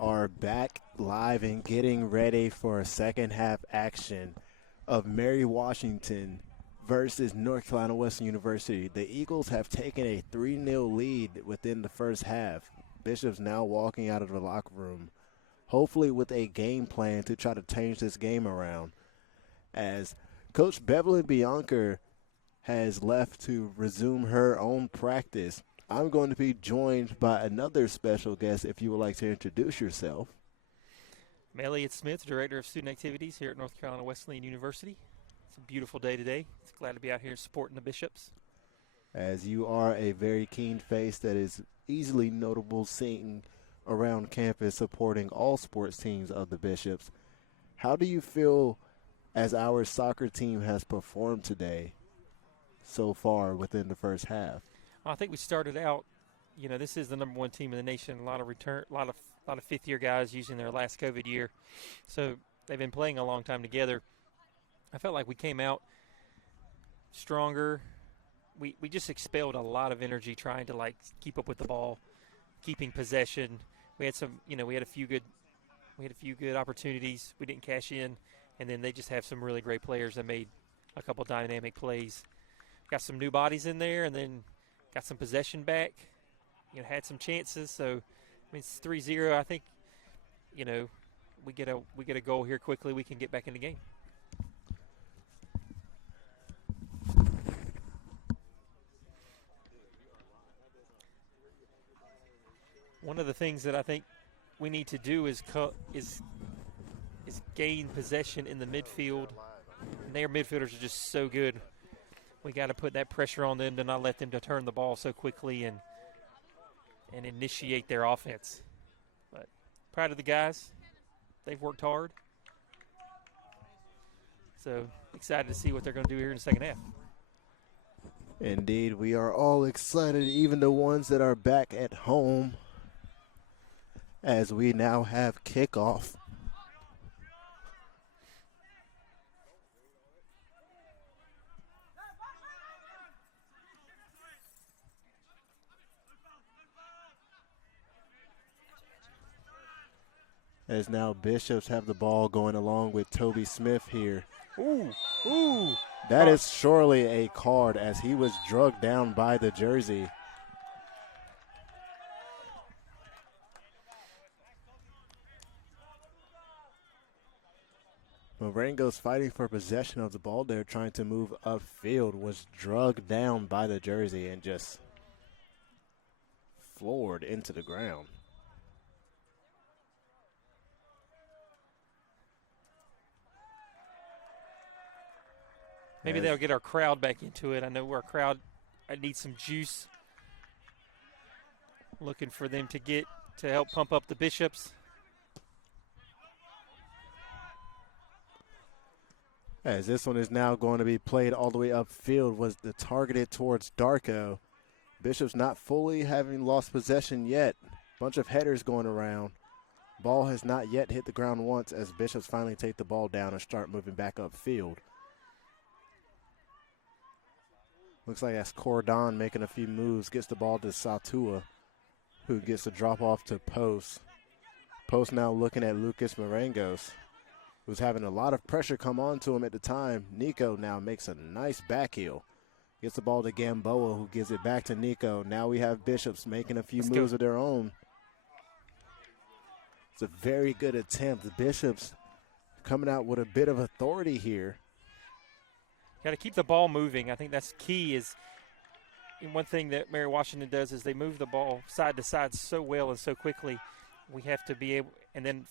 are back live and getting ready for a second half action of Mary Washington versus North Carolina Wesleyan University. The Eagles have taken a 3-0 lead within the first half. Bishop's now walking out of the locker room, hopefully with a game plan to try to change this game around, as Coach Beverly Bianca has left to resume her own practice. I'm going to be joined by another special guest if you would like to introduce yourself. I'm Elliot Smith, Director of Student Activities here at North Carolina Wesleyan University. It's a beautiful day today. It's glad to be out here supporting the Bishops. As you are a very keen face that is easily notable seeing around campus supporting all sports teams of the Bishops. How do you feel as our soccer team has performed today so far within the first half? I think we started out, this is the number one team in the nation. A lot of fifth-year guys using their last COVID year. So they've been playing a long time together. I felt like we came out stronger. We just expelled a lot of energy trying to keep up with the ball, keeping possession. We had we had a few good opportunities. We didn't cash in, and then they just have some really great players that made a couple dynamic plays. Got some new bodies in there, and then got some possession back. Had some chances. So it's 3-0. I think we get a goal here quickly. We can get back in the game. One of the things that I think we need to do is gain possession in the midfield. And their midfielders are just so good. We got to put that pressure on them to not let them to turn the ball so quickly and initiate their offense. But proud of the guys. They've worked hard. So excited to see what they're going to do here in the second half. Indeed, we are all excited, even the ones that are back at home, as we now have kickoff. As now Bishops have the ball going along with Toby Smith here. Ooh. That is surely a card as he was drugged down by the jersey. Marengo's fighting for possession of the ball there, trying to move upfield, was drugged down by the jersey and just floored into the ground. Maybe they'll get our crowd back into it. I know our crowd needs some juice. Looking for them to help pump up the Bishops. As this one is now going to be played all the way upfield, was the targeted towards Darko. Bishops not fully having lost possession yet. Bunch of headers going around. Ball has not yet hit the ground once as Bishops finally take the ball down and start moving back upfield. Looks like that's Cordon making a few moves, gets the ball to Satua, who gets the drop off to Post. Post now looking at Lucas Marengos, who's having a lot of pressure come on to him at the time. Nico now makes a nice back heel. Gets the ball to Gamboa, who gives it back to Nico. Now we have Bishops making a few moves of their own. It's a very good attempt. The Bishops coming out with a bit of authority here. Got to keep the ball moving. I think that's key. Is one thing that Mary Washington does is they move the ball side to side so well and so quickly. We have to be able, and then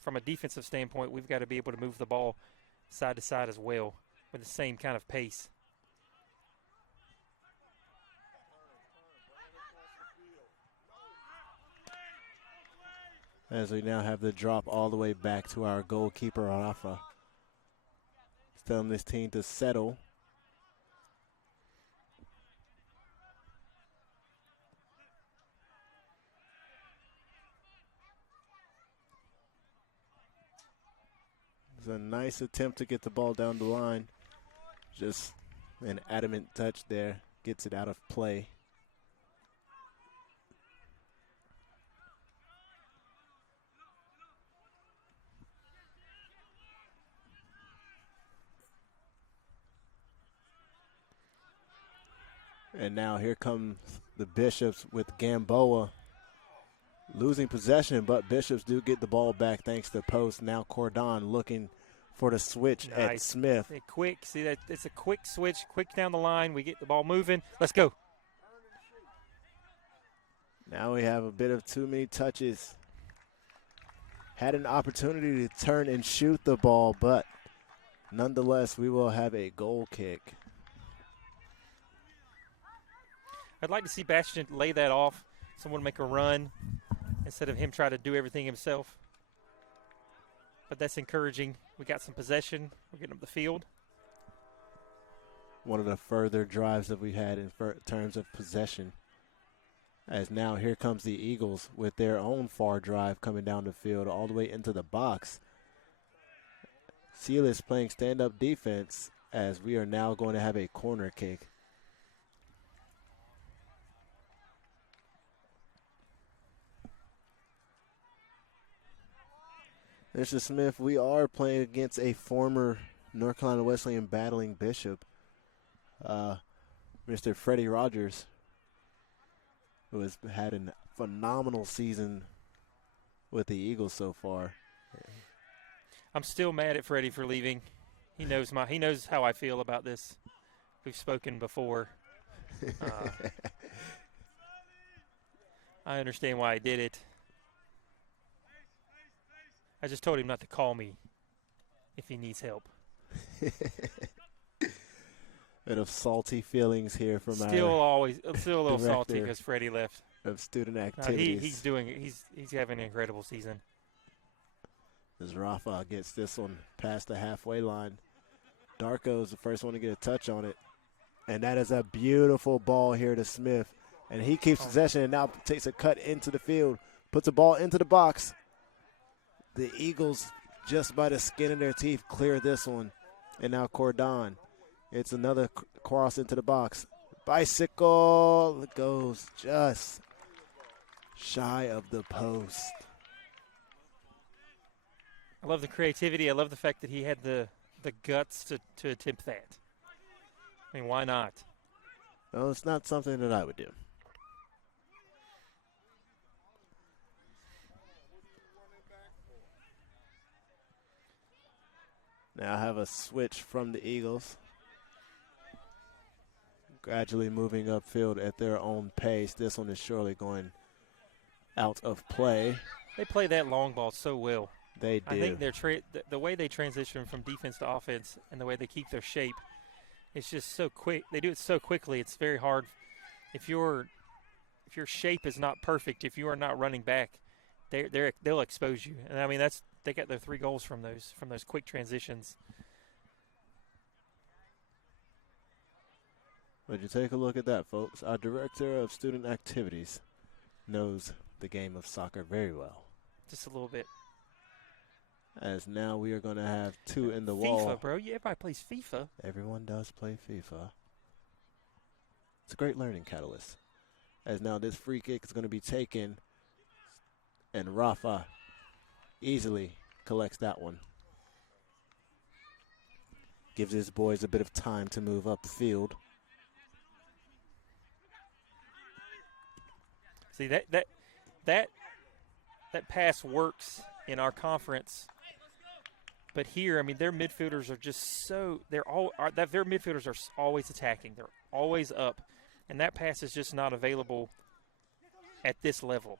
from a defensive standpoint, we've got to be able to move the ball side to side as well with the same kind of pace. As we now have the drop all the way back to our goalkeeper, Rafa. Telling this team to settle. It's a nice attempt to get the ball down the line. Just an adamant touch there. Gets it out of play. And now here comes the Bishops with Gamboa losing possession, but Bishops do get the ball back thanks to post. Now Cordon looking for the switch at Smith. Hey, quick, see that it's a quick switch, quick down the line. We get the ball moving. Let's go. Now we have a bit of too many touches. Had an opportunity to turn and shoot the ball, but nonetheless, we will have a goal kick. I'd like to see Bastion lay that off, someone make a run instead of him try to do everything himself. But that's encouraging. We got some possession. We're getting up the field. One of the further drives that we had in terms of possession. As now here comes the Eagles with their own far drive coming down the field all the way into the box. Silas playing stand-up defense as we are now going to have a corner kick. Mr. Smith, we are playing against a former North Carolina Wesleyan battling Bishop, Mr. Freddie Rogers, who has had a phenomenal season with the Eagles so far. I'm still mad at Freddie for leaving. He knows how I feel about this. We've spoken before. I understand why I did it. I just told him not to call me if he needs help. Bit of salty feelings here from still a little salty because Freddie left. Of student activities. He's having an incredible season. As Rafa gets this one past the halfway line. Darko's the first one to get a touch on it. And that is a beautiful ball here to Smith. And he keeps possession and now takes a cut into the field. Puts a ball into the box. The Eagles, just by the skin of their teeth, clear this one. And now Cordon. It's another cross into the box. Bicycle goes just shy of the post. I love the creativity. I love the fact that he had the guts to attempt that. I mean, why not? Well, it's not something that I would do. Now I have a switch from the Eagles. Gradually moving upfield at their own pace. This one is surely going out of play. They play that long ball so well. They do. I think the way they transition from defense to offense and the way they keep their shape, it's just so quick. They do it so quickly. It's very hard. If your shape is not perfect, if you are not running back, they'll expose you. And I mean they got their 3 goals from those quick transitions. Would you take a look at that, folks? Our director of student activities knows the game of soccer very well. Just a little bit. As now we are going to have 2 in the FIFA, wall. FIFA, bro. Yeah, everybody plays FIFA. Everyone does play FIFA. It's a great learning catalyst. As now this free kick is going to be taken, and Rafa easily collects that one. Gives his boys a bit of time to move up the field. See, that pass works in our conference, but here, I mean, their midfielders are just so their midfielders are always attacking. They're always up, and that pass is just not available at this level.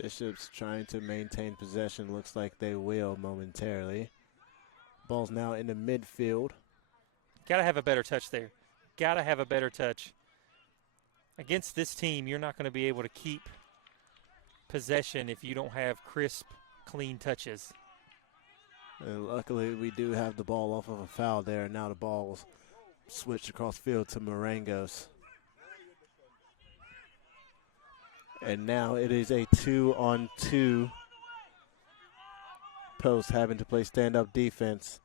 Bishops trying to maintain possession. Looks like they will momentarily. Ball's now in the midfield. Got to have a better touch there. Got to have a better touch. Against this team, you're not going to be able to keep possession if you don't have crisp, clean touches. And luckily, we do have the ball off of a foul there. And now the ball was switched across field to Marangos. And now it is a 2-on-2. Post having to play stand-up defense.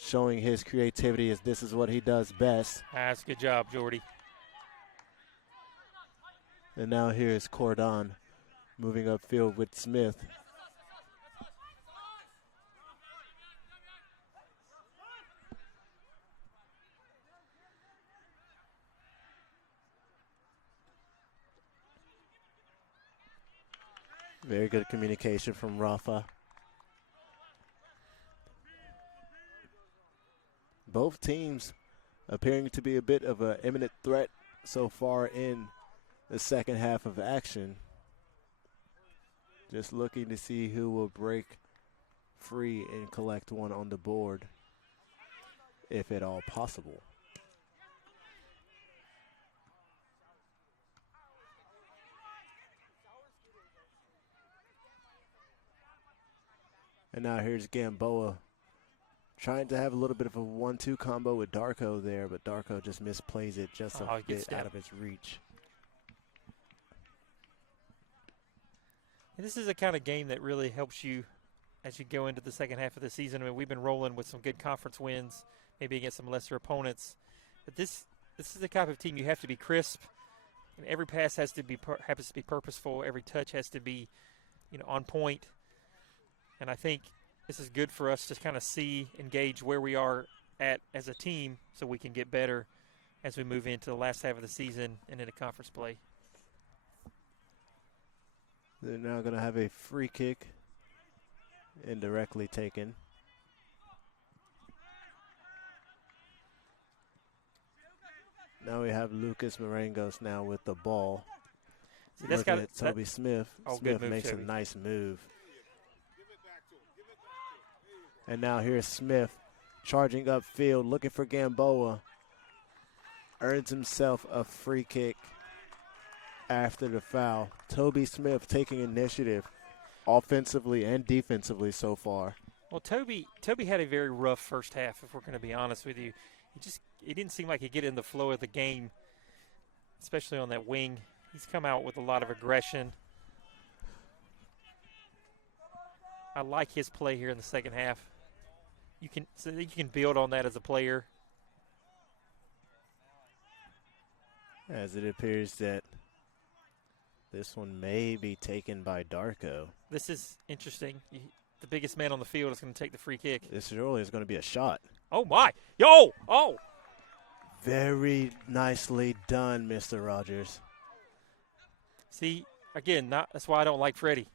Showing his creativity as this is what he does best. That's a good job, Jordy. And now here's Cordon moving upfield with Smith. Very good communication from Rafa. Both teams appearing to be a bit of an imminent threat so far in the second half of action. Just looking to see who will break free and collect one on the board, if at all possible. And now here's Gamboa trying to have a little bit of a 1-2 combo with Darko there, but Darko just misplays it just a bit out of his reach. And this is the kind of game that really helps you as you go into the second half of the season. I mean, we've been rolling with some good conference wins, maybe against some lesser opponents. But this is the type of team you have to be crisp. And every pass has to be purposeful. Every touch has to be, on point. And I think this is good for us to kind of see and gauge where we are at as a team so we can get better as we move into the last half of the season and into conference play. They're now going to have a free kick indirectly taken. Now we have Lucas Marangos now with the ball. See, that's looking at Toby Smith. Smith move, makes Toby. a nice move. And now here's Smith charging upfield, looking for Gamboa. Earns himself a free kick after the foul. Toby Smith taking initiative offensively and defensively so far. Well, Toby had a very rough first half, if we're going to be honest with you. He didn't seem like he'd get in the flow of the game, especially on that wing. He's come out with a lot of aggression. I like his play here in the second half. You can build on that as a player. As it appears that this one may be taken by Darko. This is interesting. The biggest man on the field is going to take the free kick. This surely is going to be a shot. Oh, my. Yo! Oh! Very nicely done, Mr. Rogers. See, again, that's why I don't like Freddie.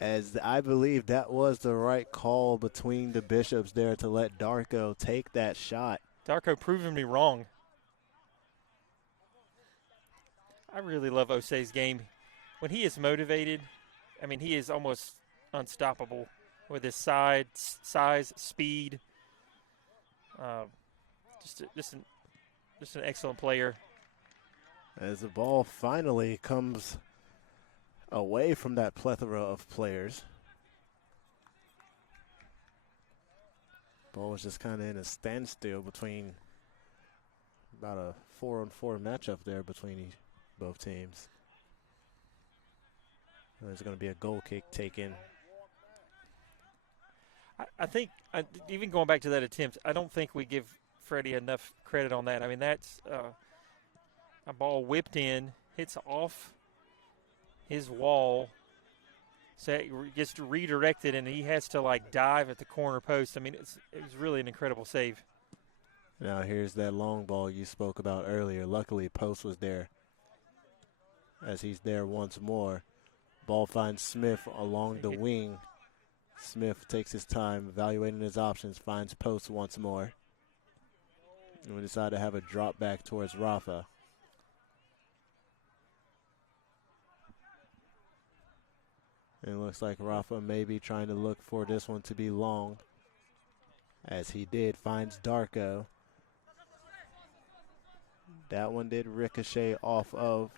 As I believe that was the right call between the Bishops there to let Darko take that shot. Darko proving me wrong. I really love Osei's game. When he is motivated, I mean, he is almost unstoppable with his size, speed. Just an excellent player. As the ball finally comes away from that plethora of players. Ball was just kind of in a standstill between about a 4-on-4 matchup there between both teams. There's going to be a goal kick taken. I think, even going back to that attempt, I don't think we give Freddie enough credit on that. I mean, that's a ball whipped in, hits off his wall, so it gets redirected, and he has to, dive at the corner post. I mean, it was really an incredible save. Now here's that long ball you spoke about earlier. Luckily, Post was there as he's there once more. Ball finds Smith along the wing. Smith takes his time, evaluating his options, finds Post once more. And we decide to have a drop back towards Rafa. And it looks like Rafa may be trying to look for this one to be long. As he did, finds Darko. That one did ricochet off of.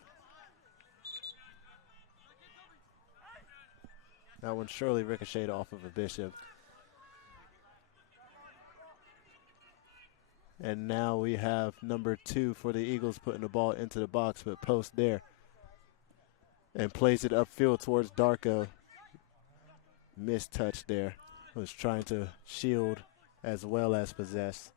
That one surely ricocheted off of a Bishop. And now we have number 2 for the Eagles putting the ball into the box, but Post there. And plays it upfield towards Darko. Missed touch there. Was trying to shield as well as possess.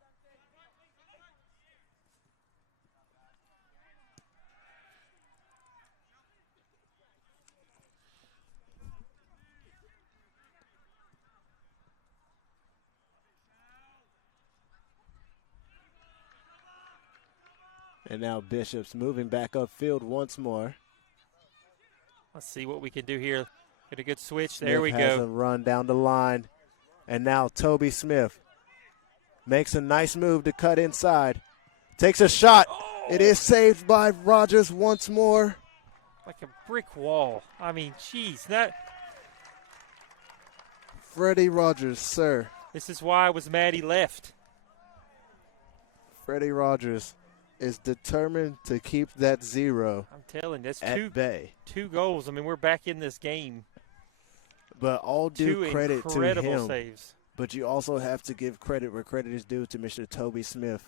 And now Bishop's moving back upfield once more. Let's see what we can do here. Get a good switch. There we Smith has go. a run down the line. And now Toby Smith makes a nice move to cut inside. Takes a shot. It is saved by Rogers once more. Like a brick wall. I mean, geez, Freddie Rogers, sir. this is why I was mad he left. Freddie Rogers is determined to keep that 0 I'm telling you, that's at bay. two goals. I mean, we're back in this game. But all due Two credit to incredible him. saves. But you also have to give credit where credit is due to Mr. Toby Smith.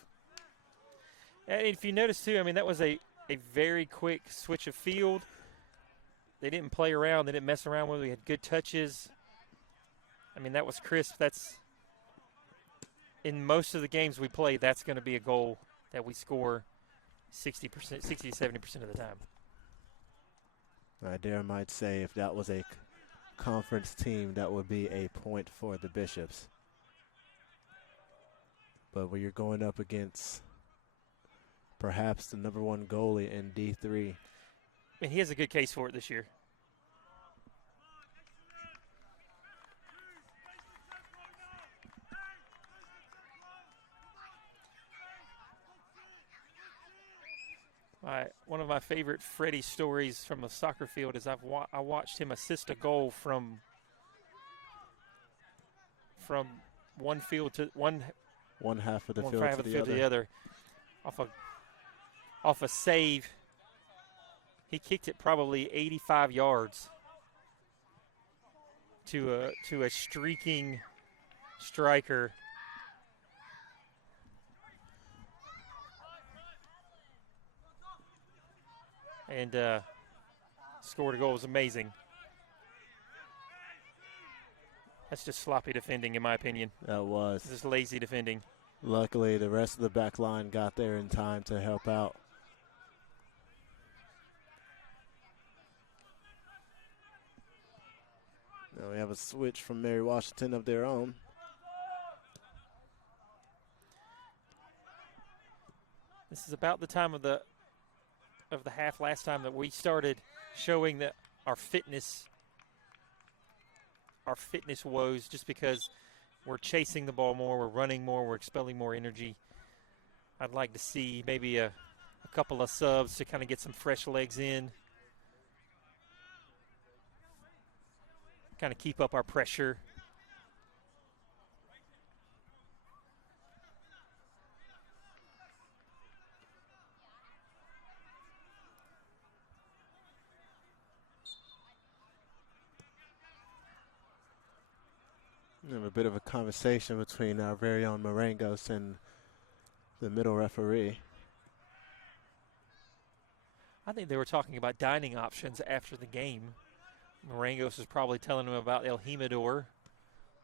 And if you notice, too, I mean, that was a very quick switch of field. They didn't play around. They didn't mess around with it. We had good touches. I mean, that was crisp. That's in most of the games we play, that's going to be a goal that we score 60%, 60 to 70% of the time. I dare might say if that was a conference team, that would be a point for the Bishops. But when you're going up against perhaps the number 1 goalie in D3. And he has a good case for it this year. One of my favorite Freddie stories from a soccer field is I watched him assist a goal from one field to one half of the one field half to of the the field to other. the other, off a save. He kicked it probably 85 yards to a streaking striker. And scored a goal. It was amazing. That's just sloppy defending, in my opinion. That was. Just lazy defending. Luckily, the rest of the back line got there in time to help out. Now we have a switch from Mary Washington of their own. This is about the time of the half last time that we started showing that our fitness woes, just because we're chasing the ball more, we're running more, we're expelling more energy. I'd like to see maybe a couple of subs to kind of get some fresh legs in, kind of keep up our pressure. We have a bit of a conversation between our very own Marangos and the middle referee. I think they were talking about dining options after the game. Marangos was probably telling them about El Jimador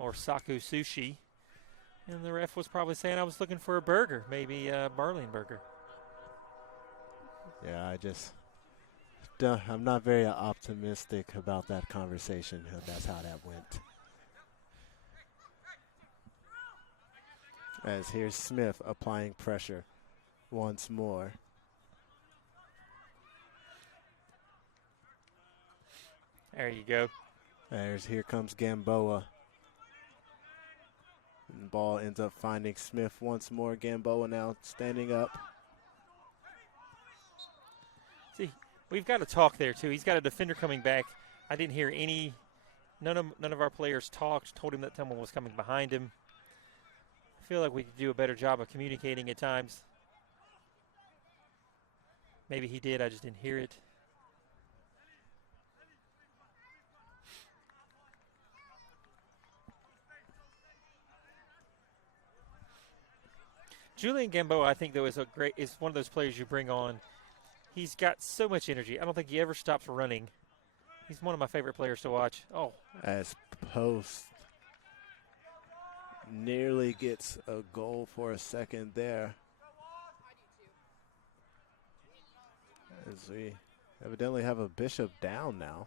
or Saku Sushi. And the ref was probably saying I was looking for a burger, maybe a Barling burger. Yeah, I'm not very optimistic about that conversation. That's how that went. As here's Smith applying pressure once more. There you go. Here comes Gamboa. And the ball ends up finding Smith once more. Gamboa now standing up. See, we've got to talk there too. He's got a defender coming back. I didn't hear none of our players told him that someone was coming behind him. I feel like we could do a better job of communicating at times. Maybe he did, I just didn't hear it. Julian Gamboa, I think, though, is one of those players you bring on. He's got so much energy. I don't think he ever stops running. He's one of my favorite players to watch. Oh. As Post nearly gets a goal for a second there. As we evidently have a Bishop down now.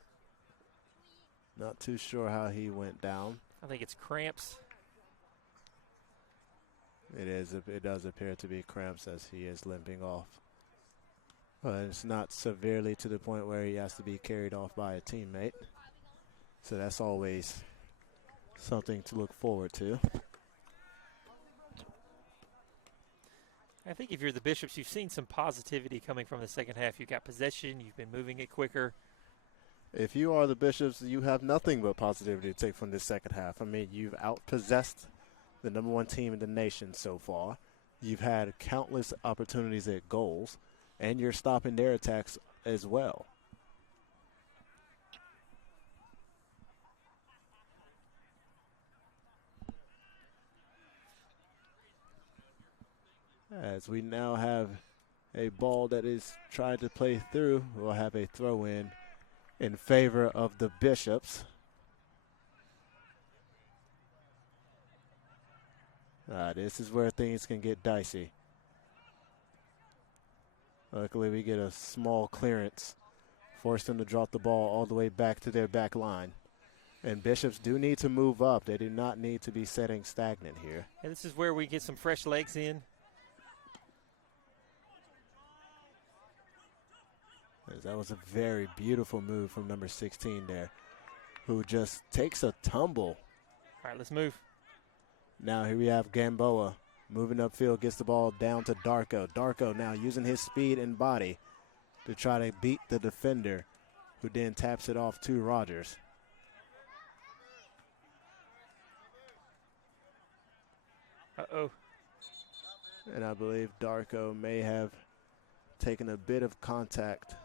Not too sure how he went down. I think it's cramps. It does appear to be cramps as he is limping off. But it's not severely to the point where he has to be carried off by a teammate. So that's always something to look forward to. I think if you're the Bishops, you've seen some positivity coming from the second half. You've got possession. You've been moving it quicker. If you are the Bishops, you have nothing but positivity to take from this second half. I mean, you've outpossessed the number one team in the nation so far. You've had countless opportunities at goals, and you're stopping their attacks as well. As we now have a ball that is trying to play through, we'll have a throw in favor of the Bishops. This is where things can get dicey. Luckily, we get a small clearance, force them to drop the ball all the way back to their back line. And Bishops do need to move up. They do not need to be sitting stagnant here. And this is where we get some fresh legs in. That was a very beautiful move from number 16 there, who just takes a tumble. All right, let's move. Now here we have Gamboa moving upfield, gets the ball down to Darko. Darko now using his speed and body to try to beat the defender, who then taps it off to Rogers. Uh-oh. And I believe Darko may have taken a bit of contact.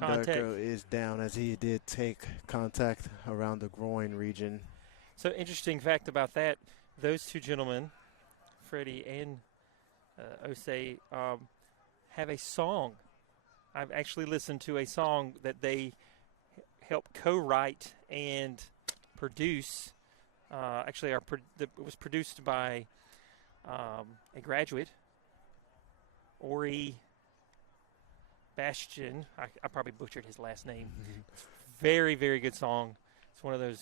Darko is down, as he did take contact around the groin region. So interesting fact about that, those two gentlemen, Freddie and Osei, have a song. I've actually listened to a song that they helped co-write and produce. It was produced by a graduate, Ori Bastion. I probably butchered his last name. Very, very good song. It's one of those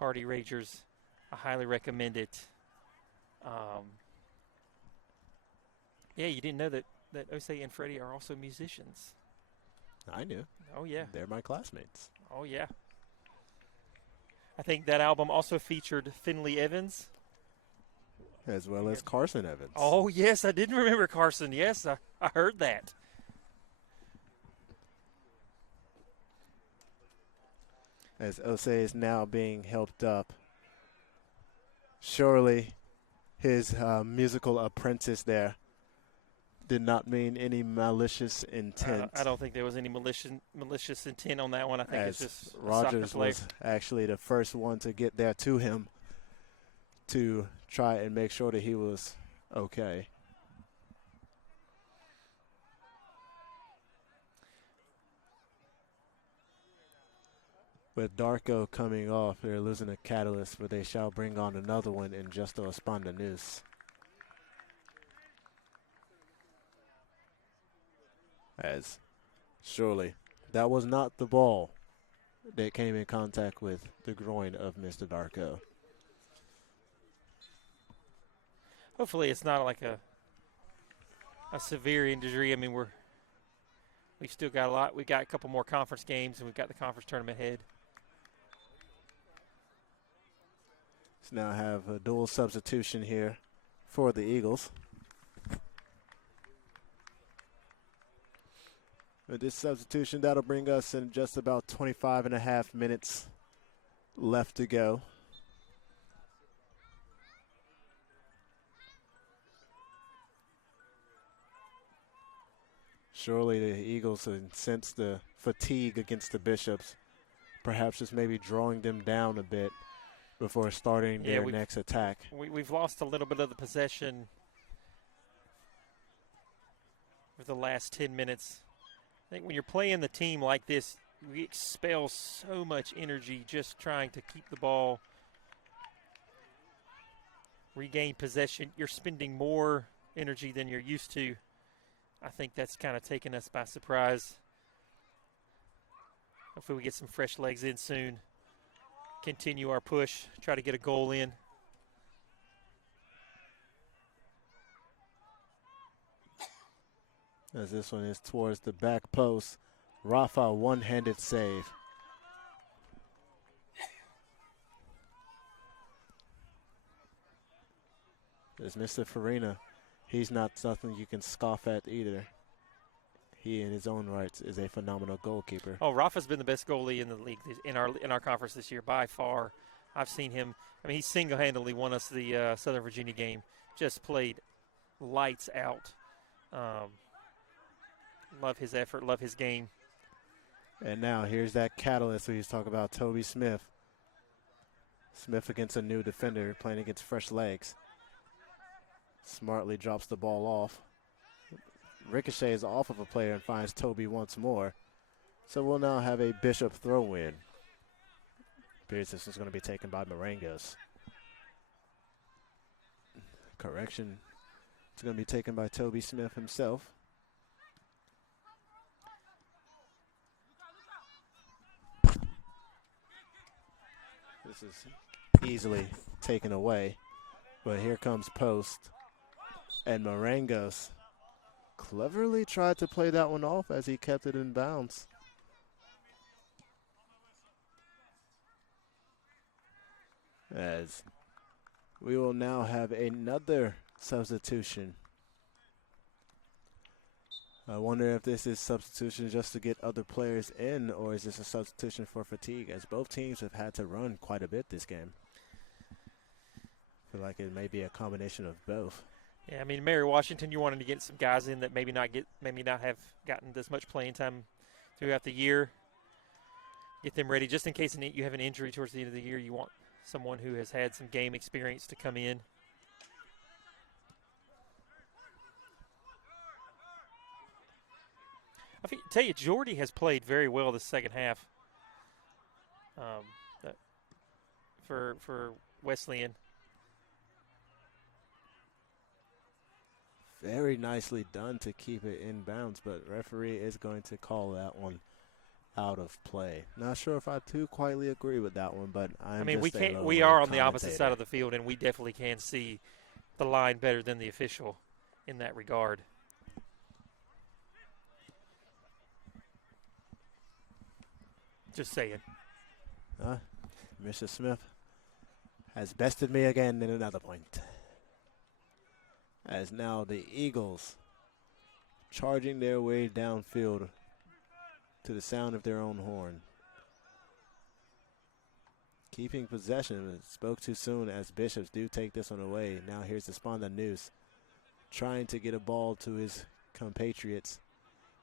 party ragers. I highly recommend it. Yeah, you didn't know that Osei and Freddie are also musicians. I knew. Oh, yeah. They're my classmates. Oh, yeah. I think that album also featured Finley Evans. As well as Carson Evans. Oh, yes, I didn't remember Carson. Yes, I heard that. As Osei is now being helped up. Surely his musical apprentice there did not mean any malicious intent. I don't think there was any malicious intent on that one. I think it's just Rogers was actually the first one to get there to him to try and make sure that he was okay. With Darko coming off, they're losing a catalyst, but they shall bring on another one in Justo Espondanus. As surely that was not the ball that came in contact with the groin of Mr. Darko. Hopefully it's not like a severe injury. I mean, we've still got a lot. We've got a couple more conference games, and we've got the conference tournament ahead. Let's now have a dual substitution here for the Eagles. With this substitution, that'll bring us in just about 25 and a half minutes left to go. Surely the Eagles can sense the fatigue against the Bishops, perhaps just maybe drawing them down a bit before starting their next attack. We've lost a little bit of the possession for the last 10 minutes. I think when you're playing the team like this, we expel so much energy just trying to keep the ball, regain possession. You're spending more energy than you're used to. I think that's kind of taken us by surprise. Hopefully we get some fresh legs in soon. continue our push, try to get a goal in. As this one is towards the back post. Rafa, one-handed save. There's Mr. Farina. He's not something you can scoff at either. He, in his own rights, is a phenomenal goalkeeper. Oh, Rafa's been the best goalie in the league in our conference this year by far. I've seen him. I mean, he single-handedly won us the Southern Virginia game. Just played lights out. Love his effort. Love his game. And now here's that catalyst we used to talk about, Toby Smith. Smith against a new defender, playing against fresh legs. Smartly drops the ball off. Ricochets off of a player and finds Toby once more. So we'll now have a Bishop throw-in. Appears this is going to be taken by Marangos. Correction. It's going to be taken by Toby Smith himself. This is easily taken away. But here comes post. And Marangos cleverly tried to play that one off as he kept it in bounds. As we will now have another substitution. I wonder if this is substitution just to get other players in, or is this a substitution for fatigue, as both teams have had to run quite a bit this game. I feel like it may be a combination of both. Yeah, I mean, Mary Washington, you wanted to get some guys in that maybe not have gotten this much playing time throughout the year. Get them ready just in case you have an injury towards the end of the year. You want someone who has had some game experience to come in. I tell you, Jordy has played very well this second half for Wesleyan. Very nicely done to keep it in bounds, but referee is going to call that one out of play. Not sure if I too quietly agree with that one, but we are on the opposite side of the field, and we definitely can see the line better than the official in that regard. Just saying. Mr. Smith has bested me again in another point. As now the Eagles charging their way downfield to the sound of their own horn. Keeping possession, spoke too soon as Bishops do take this one away. Now here's the Sponda Noose trying to get a ball to his compatriots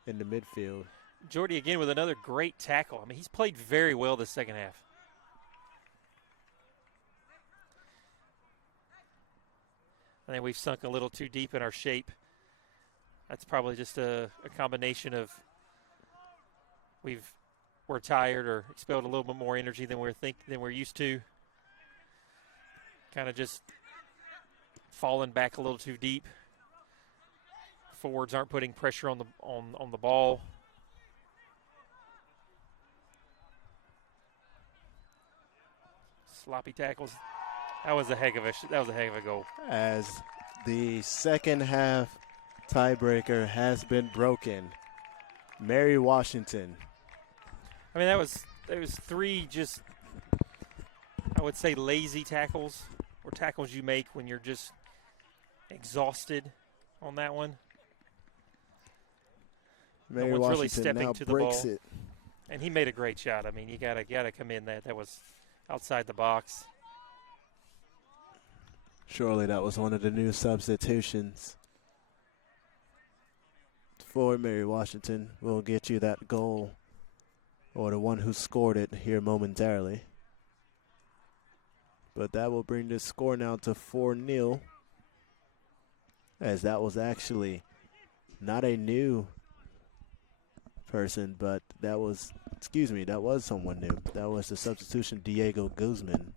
in the midfield. Jordy again with another great tackle. I mean, he's played very well this second half. I think we've sunk a little too deep in our shape. That's probably just a combination of we're tired or expelled a little bit more energy than we're used to. Kind of just falling back a little too deep. Forwards aren't putting pressure on the ball. Sloppy tackles. That was a heck of a goal. As the second half tiebreaker has been broken. Mary Washington. I mean, there was three just, I would say, lazy tackles, or tackles you make when you're just exhausted on that one. Mary no one's Washington really stepping now to the breaks ball. it. And he made a great shot. I mean, you gotta come in that was outside the box. Surely that was one of the new substitutions for Mary Washington. We'll get you that goal, or the one who scored it, here momentarily. But that will bring the score now to 4-0, as that was actually not a new person, but that was someone new. That was the substitution, Diego Guzman.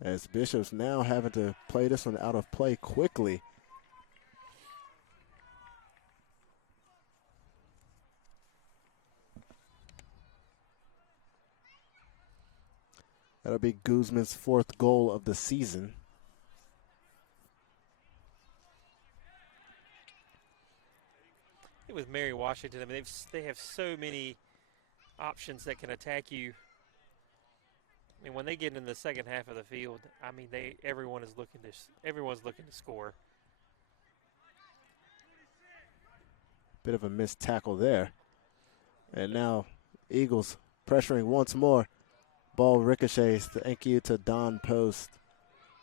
As Bishop's now having to play this one out of play quickly. That'll be Guzman's 4th goal of the season. With Mary Washington, I mean, they have so many options that can attack you. I mean, when they get in the second half of the field, I mean, everyone's looking to score. Bit of a missed tackle there. And now Eagles pressuring once more. Ball ricochets. Thank you to Don Post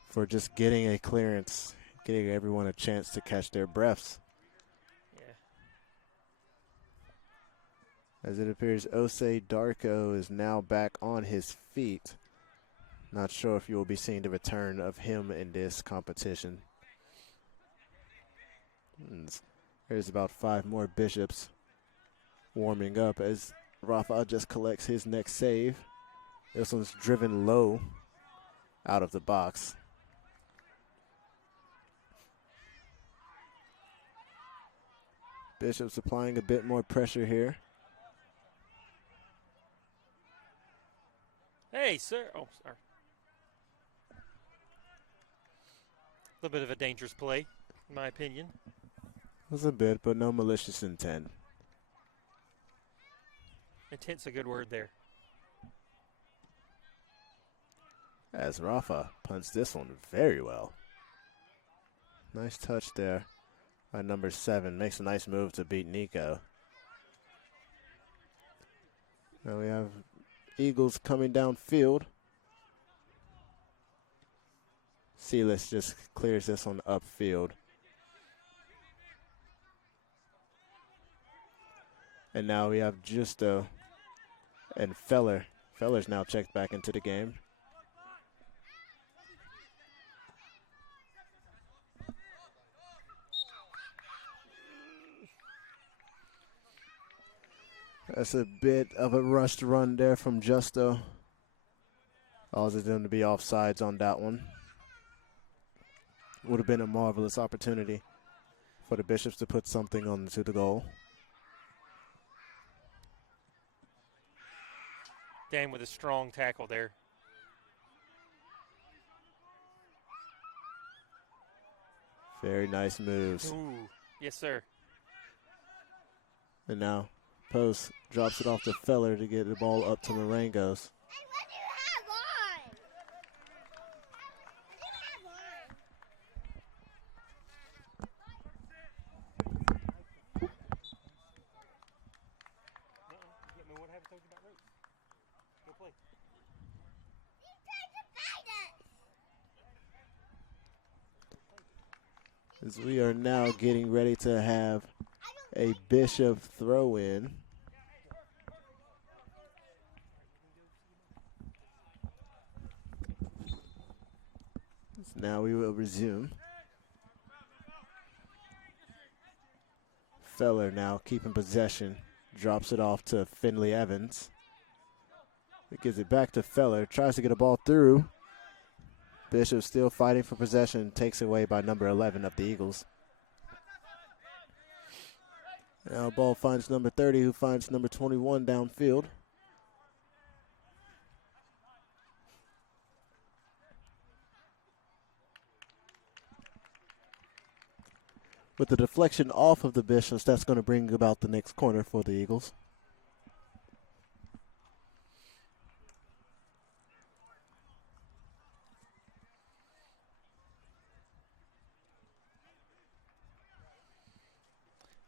for just getting a clearance, getting everyone a chance to catch their breaths. As it appears, Osei Darko is now back on his feet. Not sure if you will be seeing the return of him in this competition. There's about 5 more Bishops warming up as Rafa just collects his next save. This one's driven low out of the box. Bishops applying a bit more pressure here. Hey, sir. Oh, sorry. A little bit of a dangerous play, in my opinion. It was a bit, but no malicious intent. Intent's a good word there. As Rafa punts this one very well. Nice touch there by number 7. Makes a nice move to beat Nico. Now we have Eagles coming downfield. Silas just clears this one upfield. And now we have Justo and Feller. Feller's now checked back into the game. That's a bit of a rushed run there from Justo. Allows them to be offsides on that one. Would have been a marvelous opportunity for the Bishops to put something onto the goal. Dan with a strong tackle there. Very nice moves. Ooh, yes, sir. And now Post drops it off to Feller to get the ball up to Marangos. As we are now getting ready to have a Bishop throw in. So now we will resume. Feller now keeping possession. Drops it off to Finley Evans. He gives it back to Feller. Tries to get a ball through. Bishop still fighting for possession. Takes away by number 11 of the Eagles. Now ball finds number 30, who finds number 21 downfield. With the deflection off of the Bishops, that's going to bring about the next corner for the Eagles.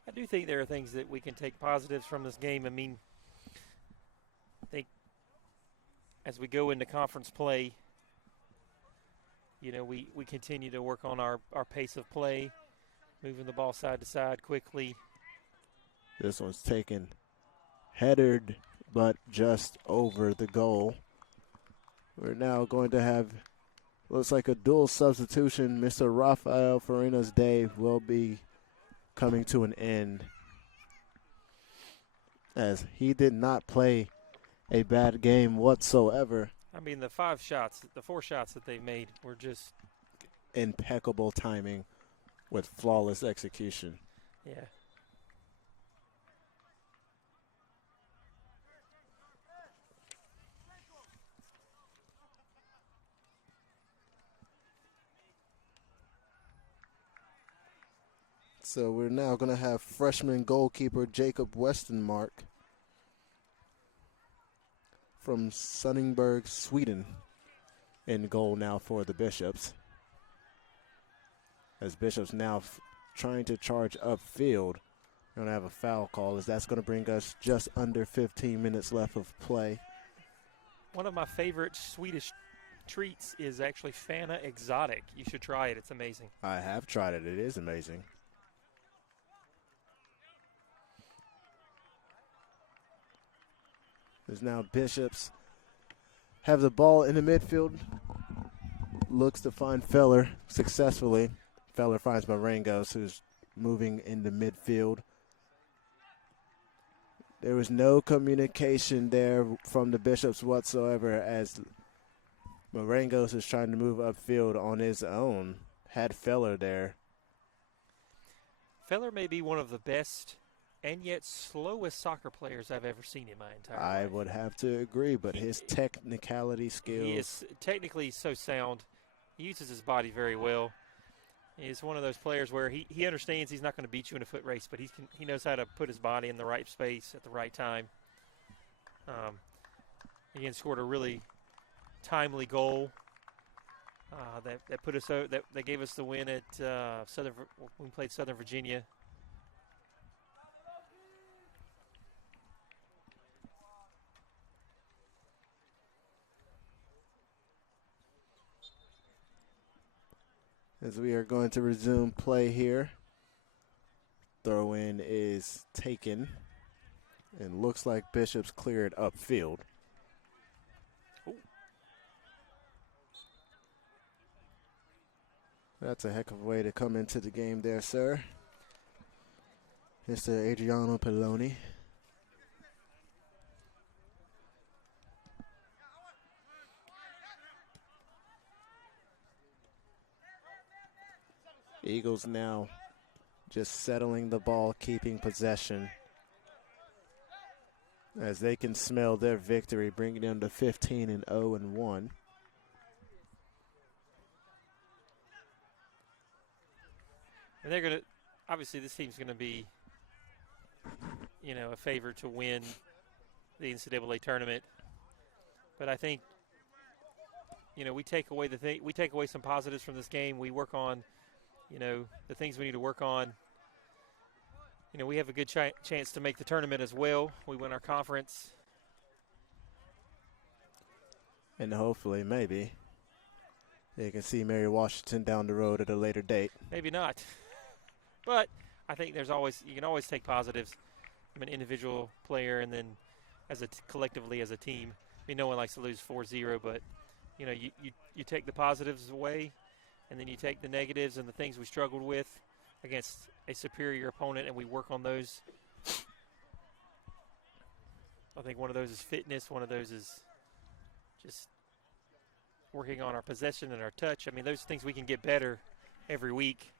I do think there are things that we can take positives from this game. I mean, I think as we go into conference play, you know, we continue to work on our pace of play, moving the ball side to side quickly. This one's taken, headed, but just over the goal. We're now going to have, looks like a dual substitution. Mr. Rafael Farina's day will be coming to an end, as he did not play a bad game whatsoever. I mean, the 4 shots that they've made were just Impeccable timing with flawless execution. yeah. So we're now going to have freshman goalkeeper Jacob Westenmark from Sonningberg, Sweden, in goal now for the Bishops. As Bishops now trying to charge upfield. We're going to have a foul call as that's going to bring us just under 15 minutes left of play. One of my favorite Swedish treats is actually Fana Exotic. You should try it. It's amazing. I have tried it. It is amazing. As now Bishops have the ball in the midfield. Looks to find Feller successfully. Feller finds Marangos, who's moving into midfield. There was no communication there from the Bishops whatsoever as Marangos is trying to move upfield on his own. Had Feller there. Feller may be one of the best and yet slowest soccer players I've ever seen in my entire life. I would have to agree, but his technicality skills. He is technically so sound. He uses his body very well. He's one of those players where he understands he's not going to beat you in a foot race, but he knows how to put his body in the right space at the right time. Again, scored a really timely goal that put us that gave us the win at when we played Southern Virginia. As we are going to resume play here. Throw in is taken. And looks like Bishops cleared upfield. Ooh. That's a heck of a way to come into the game there, sir. Mr. Adriano Peloni. Eagles now just settling the ball, keeping possession as they can smell their victory, bringing them to 15-0-1. And they're going to, obviously this team's going to be, a favorite to win the NCAA tournament. But I think, we take away some positives from this game. We work on, the things we need to work on. We have a good chance to make the tournament as well. We win our conference. And hopefully, maybe, you can see Mary Washington down the road at a later date. Maybe not. But I think you can always take positives from an individual player and then collectively as a team. No one likes to lose 4-0, but, you take the positives away, and then you take the negatives and the things we struggled with against a superior opponent, and we work on those. I think one of those is fitness. One of those is just working on our possession and our touch. Those things we can get better every week.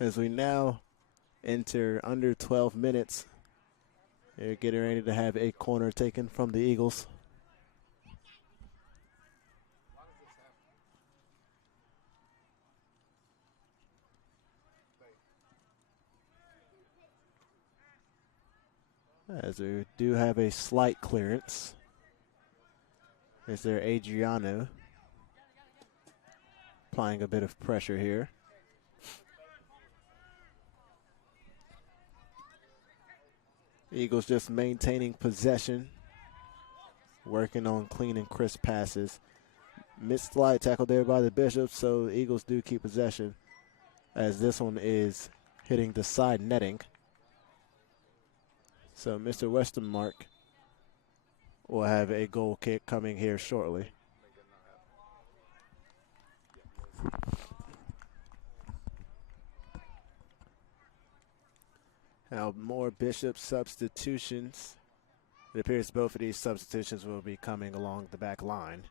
As we now enter under 12 minutes, they're getting ready to have a corner taken from the Eagles. As we do have a slight clearance. Is there Adriano applying a bit of pressure here. Eagles just maintaining possession, working on clean and crisp passes. Missed slide tackle there by the Bishops, so the Eagles do keep possession as this one is hitting the side netting. So Mr. Westermark will have a goal kick coming here shortly. Now more Bishop substitutions. It appears both of these substitutions will be coming along the back line.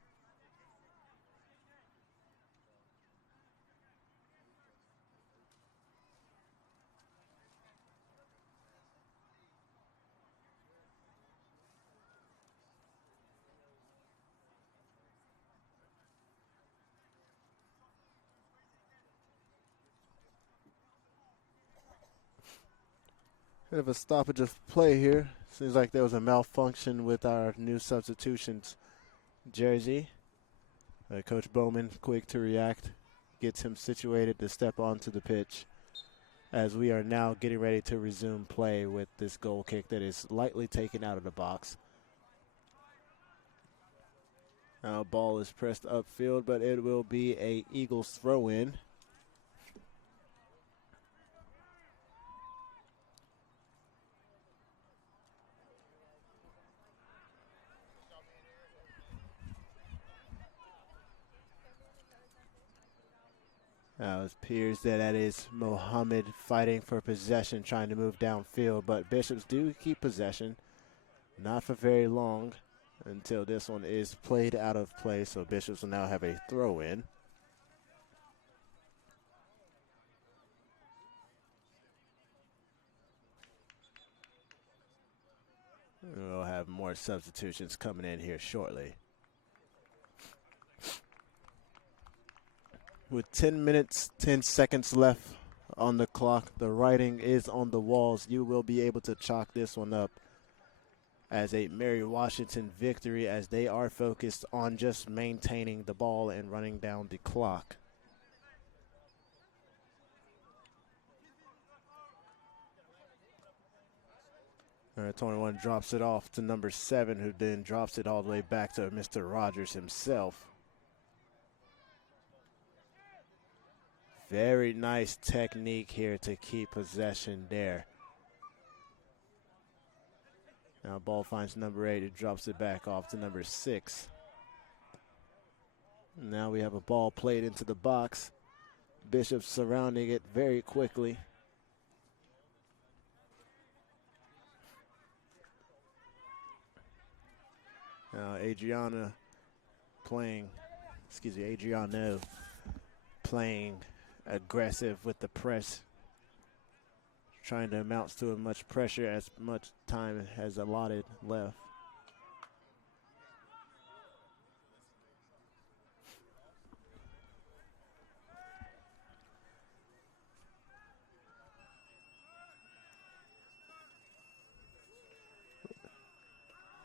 Bit of a stoppage of play here. Seems like there was a malfunction with our new substitutions jersey. Coach Bowman, quick to react, gets him situated to step onto the pitch as we are now getting ready to resume play with this goal kick that is lightly taken out of the box. Now ball is pressed upfield, but it will be a Eagles throw in. Now it appears that is Mohammed fighting for possession, trying to move downfield, but Bishops do keep possession. Not for very long until this one is played out of play, so Bishops will now have a throw in. We'll have more substitutions coming in here shortly. With 10 minutes, 10 seconds left on the clock, the writing is on the walls. You will be able to chalk this one up as a Mary Washington victory, as they are focused on just maintaining the ball and running down the clock. Number 21 drops it off to number 7, who then drops it all the way back to Mr. Rogers himself. Very nice technique here to keep possession there. Now ball finds number 8, who drops it back off to number 6. Now we have a ball played into the box. Bishop surrounding it very quickly. Now Adriano playing aggressive with the press, trying to amount to as much pressure as much time has allotted left.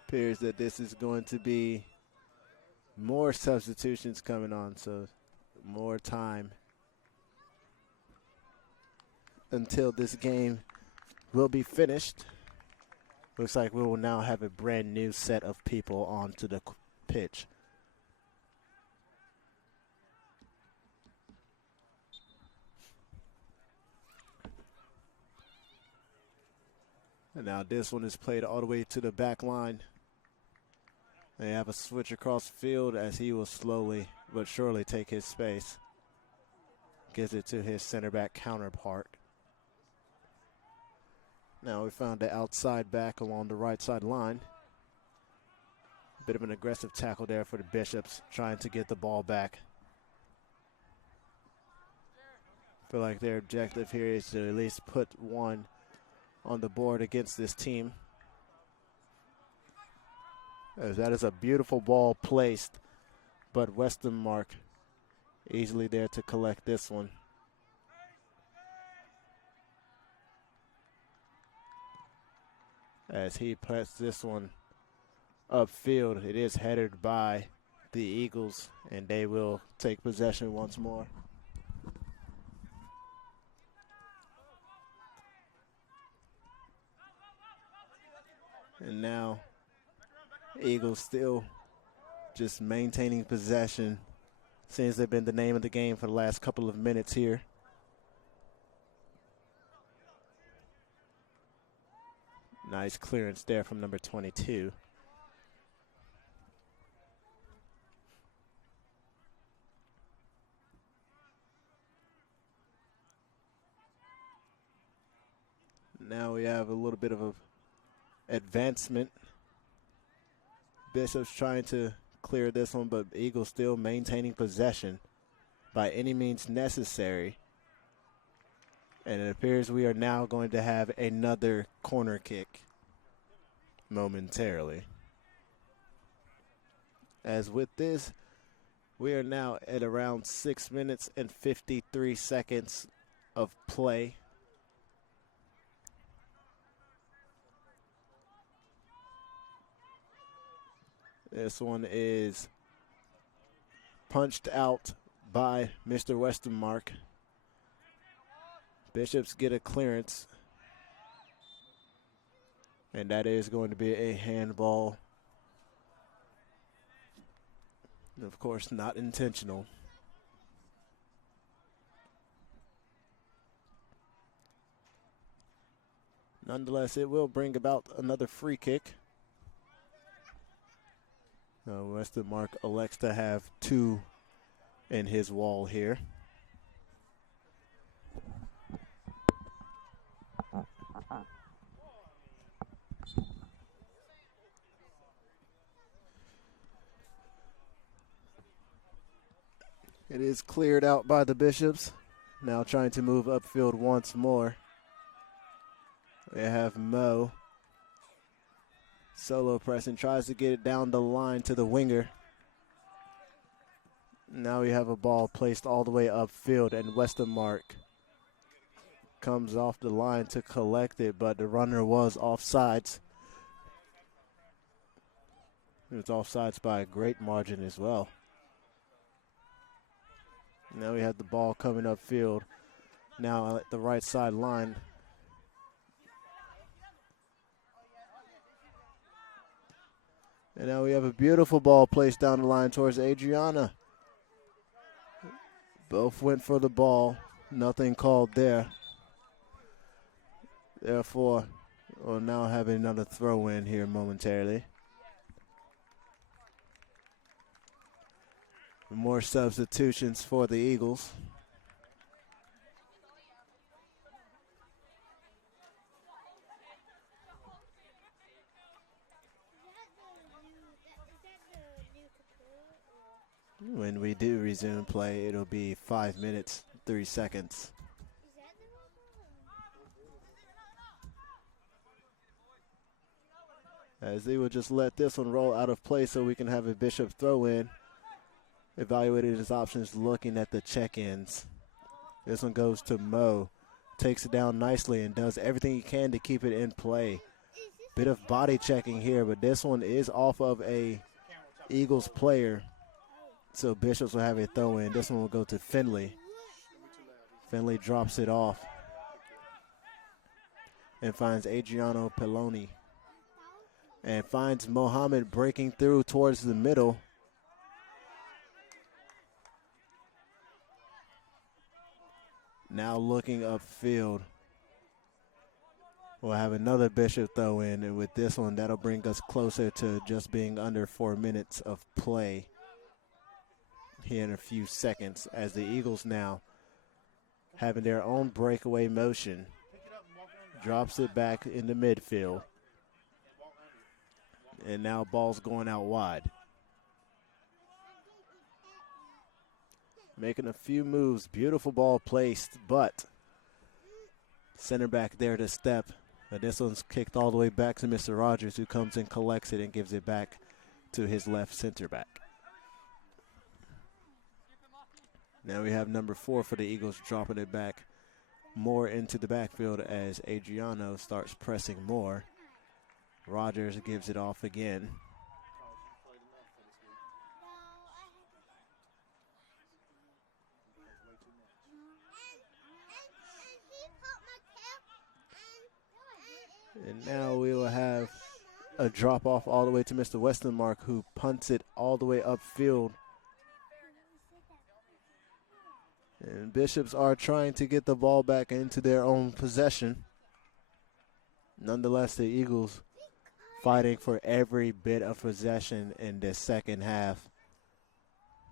Appears that this is going to be more substitutions coming on, so more time until this game will be finished. Looks like we will now have a brand new set of people onto the pitch. And now this one is played all the way to the back line. They have a switch across the field as he will slowly but surely take his space. Gives it to his center back counterpart. Now we found the outside back along the right side line. Bit of an aggressive tackle there for the Bishops, trying to get the ball back. Feel like their objective here is to at least put one on the board against this team. As that is a beautiful ball placed, but Westermark easily there to collect this one. As he puts this one upfield, it is headed by the Eagles, and they will take possession once more. And now Eagles still just maintaining possession Seems they've been the name of the game for the last couple of minutes here. Nice clearance there from number 22. Now we have a little bit of a advancement. Bishop's trying to clear this one, but Eagles still maintaining possession by any means necessary. And it appears we are now going to have another corner kick momentarily. As with this, we are now at around 6 minutes and 53 seconds of play. This one is punched out by Mr. Westermark. Bishops get a clearance, and that is going to be a handball. Of course, not intentional. Nonetheless, it will bring about another free kick. Westermark elects to have 2 in his wall here. It is cleared out by the Bishops. Now trying to move upfield once more. We have Mo. Solo pressing, tries to get it down the line to the winger. Now we have a ball placed all the way upfield, and Westermark comes off the line to collect it, but the runner was offsides. It was offsides by a great margin as well. Now we have the ball coming upfield. Now at the right side line. And now we have a beautiful ball placed down the line towards Adriana. Both went for the ball. Nothing called there. Therefore, we'll now have another throw in here momentarily. More substitutions for the Eagles. When we do resume play, it'll be 5 minutes, 3 seconds. As they will just let this one roll out of play so we can have a Bishop throw in. Evaluated his options, looking at the check-ins. This one goes to Mo. Takes it down nicely and does everything he can to keep it in play. Bit of body checking here, but this one is off of a Eagles player. So Bishops will have a throw in. This one will go to Finley. Finley drops it off and finds Adriano Peloni. And finds Mohammed breaking through towards the middle. Now looking upfield. We'll have another Bishop throw in, and with this one, that'll bring us closer to just being under 4 minutes of play here in a few seconds, as the Eagles now having their own breakaway motion. Drops it back into midfield. And now ball's going out wide. Making a few moves. Beautiful ball placed, but center back there to step. But this one's kicked all the way back to Mr. Rogers, who comes and collects it and gives it back to his left center back. Now we have number 4 for the Eagles, dropping it back more into the backfield as Adriano starts pressing more. Rogers gives it off again. And now we will have a drop off all the way to Mr. Westermark, who punts it all the way upfield. And Bishops are trying to get the ball back into their own possession. Nonetheless, the Eagles fighting for every bit of possession in the second half.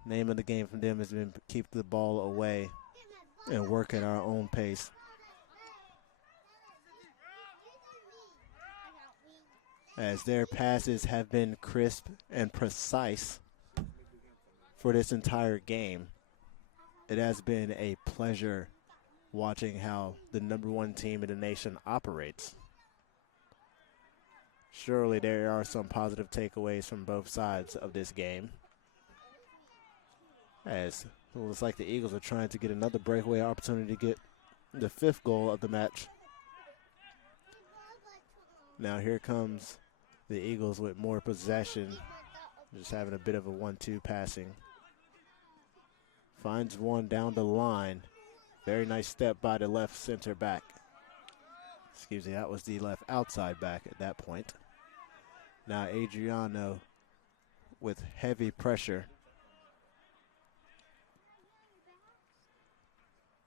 Name of the game from them has been keep the ball away and work at our own pace. As their passes have been crisp and precise for this entire game. It has been a pleasure watching how the number one team in the nation operates. Surely there are some positive takeaways from both sides of this game. As it looks like the Eagles are trying to get another breakaway opportunity to get the 5th goal of the match. Now here comes the Eagles with more possession, just having a bit of a 1-2 passing. Finds one down the line. Very nice step by the left center back. Excuse me, that was the left outside back at that point. Now Adriano with heavy pressure.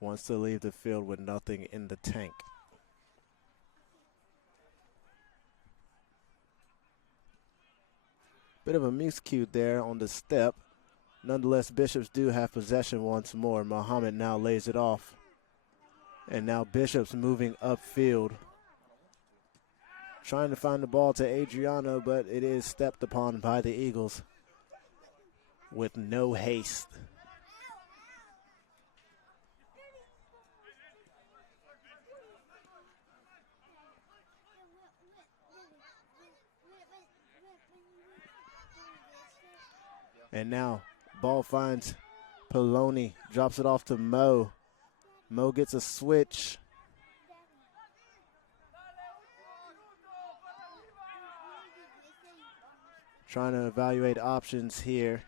Wants to leave the field with nothing in the tank. Bit of a miscue there on the step. Nonetheless, Bishops do have possession once more. Muhammad now lays it off. And now Bishops moving upfield. Trying to find the ball to Adriano, but it is stepped upon by the Eagles with no haste. And now ball finds Poloni, drops it off to Mo. Mo gets a switch. Trying to evaluate options here.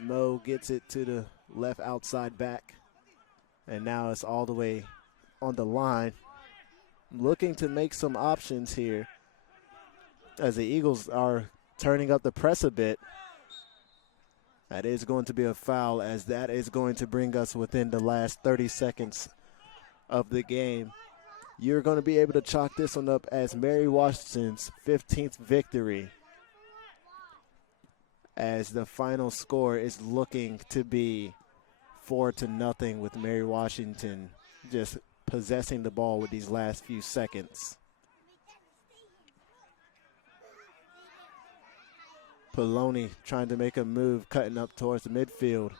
Mo gets it to the left outside back. And now it's all the way on the line. Looking to make some options here as the Eagles are turning up the press a bit. That is going to be a foul, as that is going to bring us within the last 30 seconds of the game. You're going to be able to chalk this one up as Mary Washington's 15th victory, as the final score is looking to be 4-0 with Mary Washington just possessing the ball with these last few seconds. Poloni trying to make a move, cutting up towards the midfield.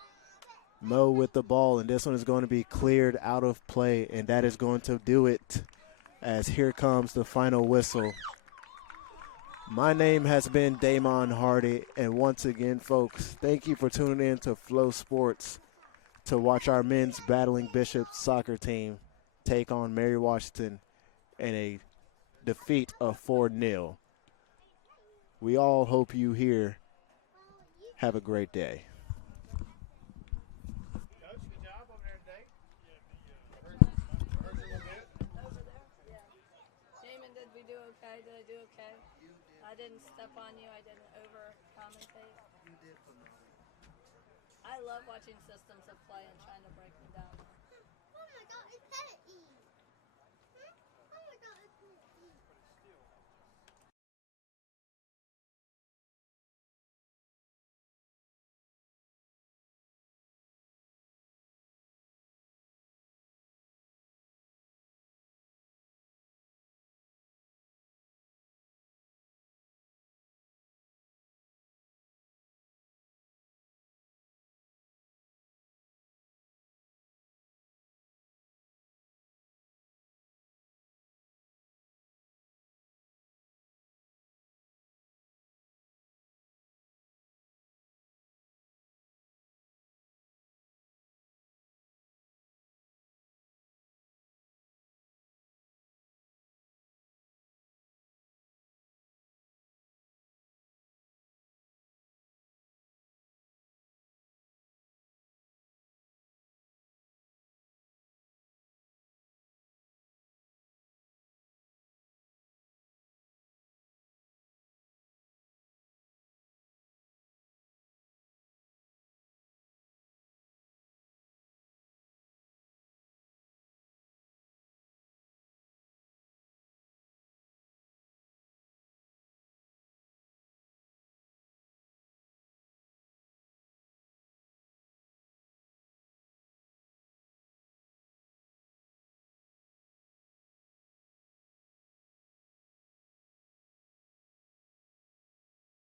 Mo with the ball, and this one is going to be cleared out of play, and that is going to do it, as here comes the final whistle. My name has been Damon Hardy, and once again, folks, thank you for tuning in to Flow Sports to watch our men's Battling Bishops soccer team take on Mary Washington in a defeat of 4-0. We all hope you here have a great day. Coach, good job over there today. Heard you a little bit. Over there? Yeah. Jamin, did we do okay? Did I do okay? You did. I didn't step on you. I didn't over-commentate. You did phenomenal. I love watching systems of play and trying to break them down.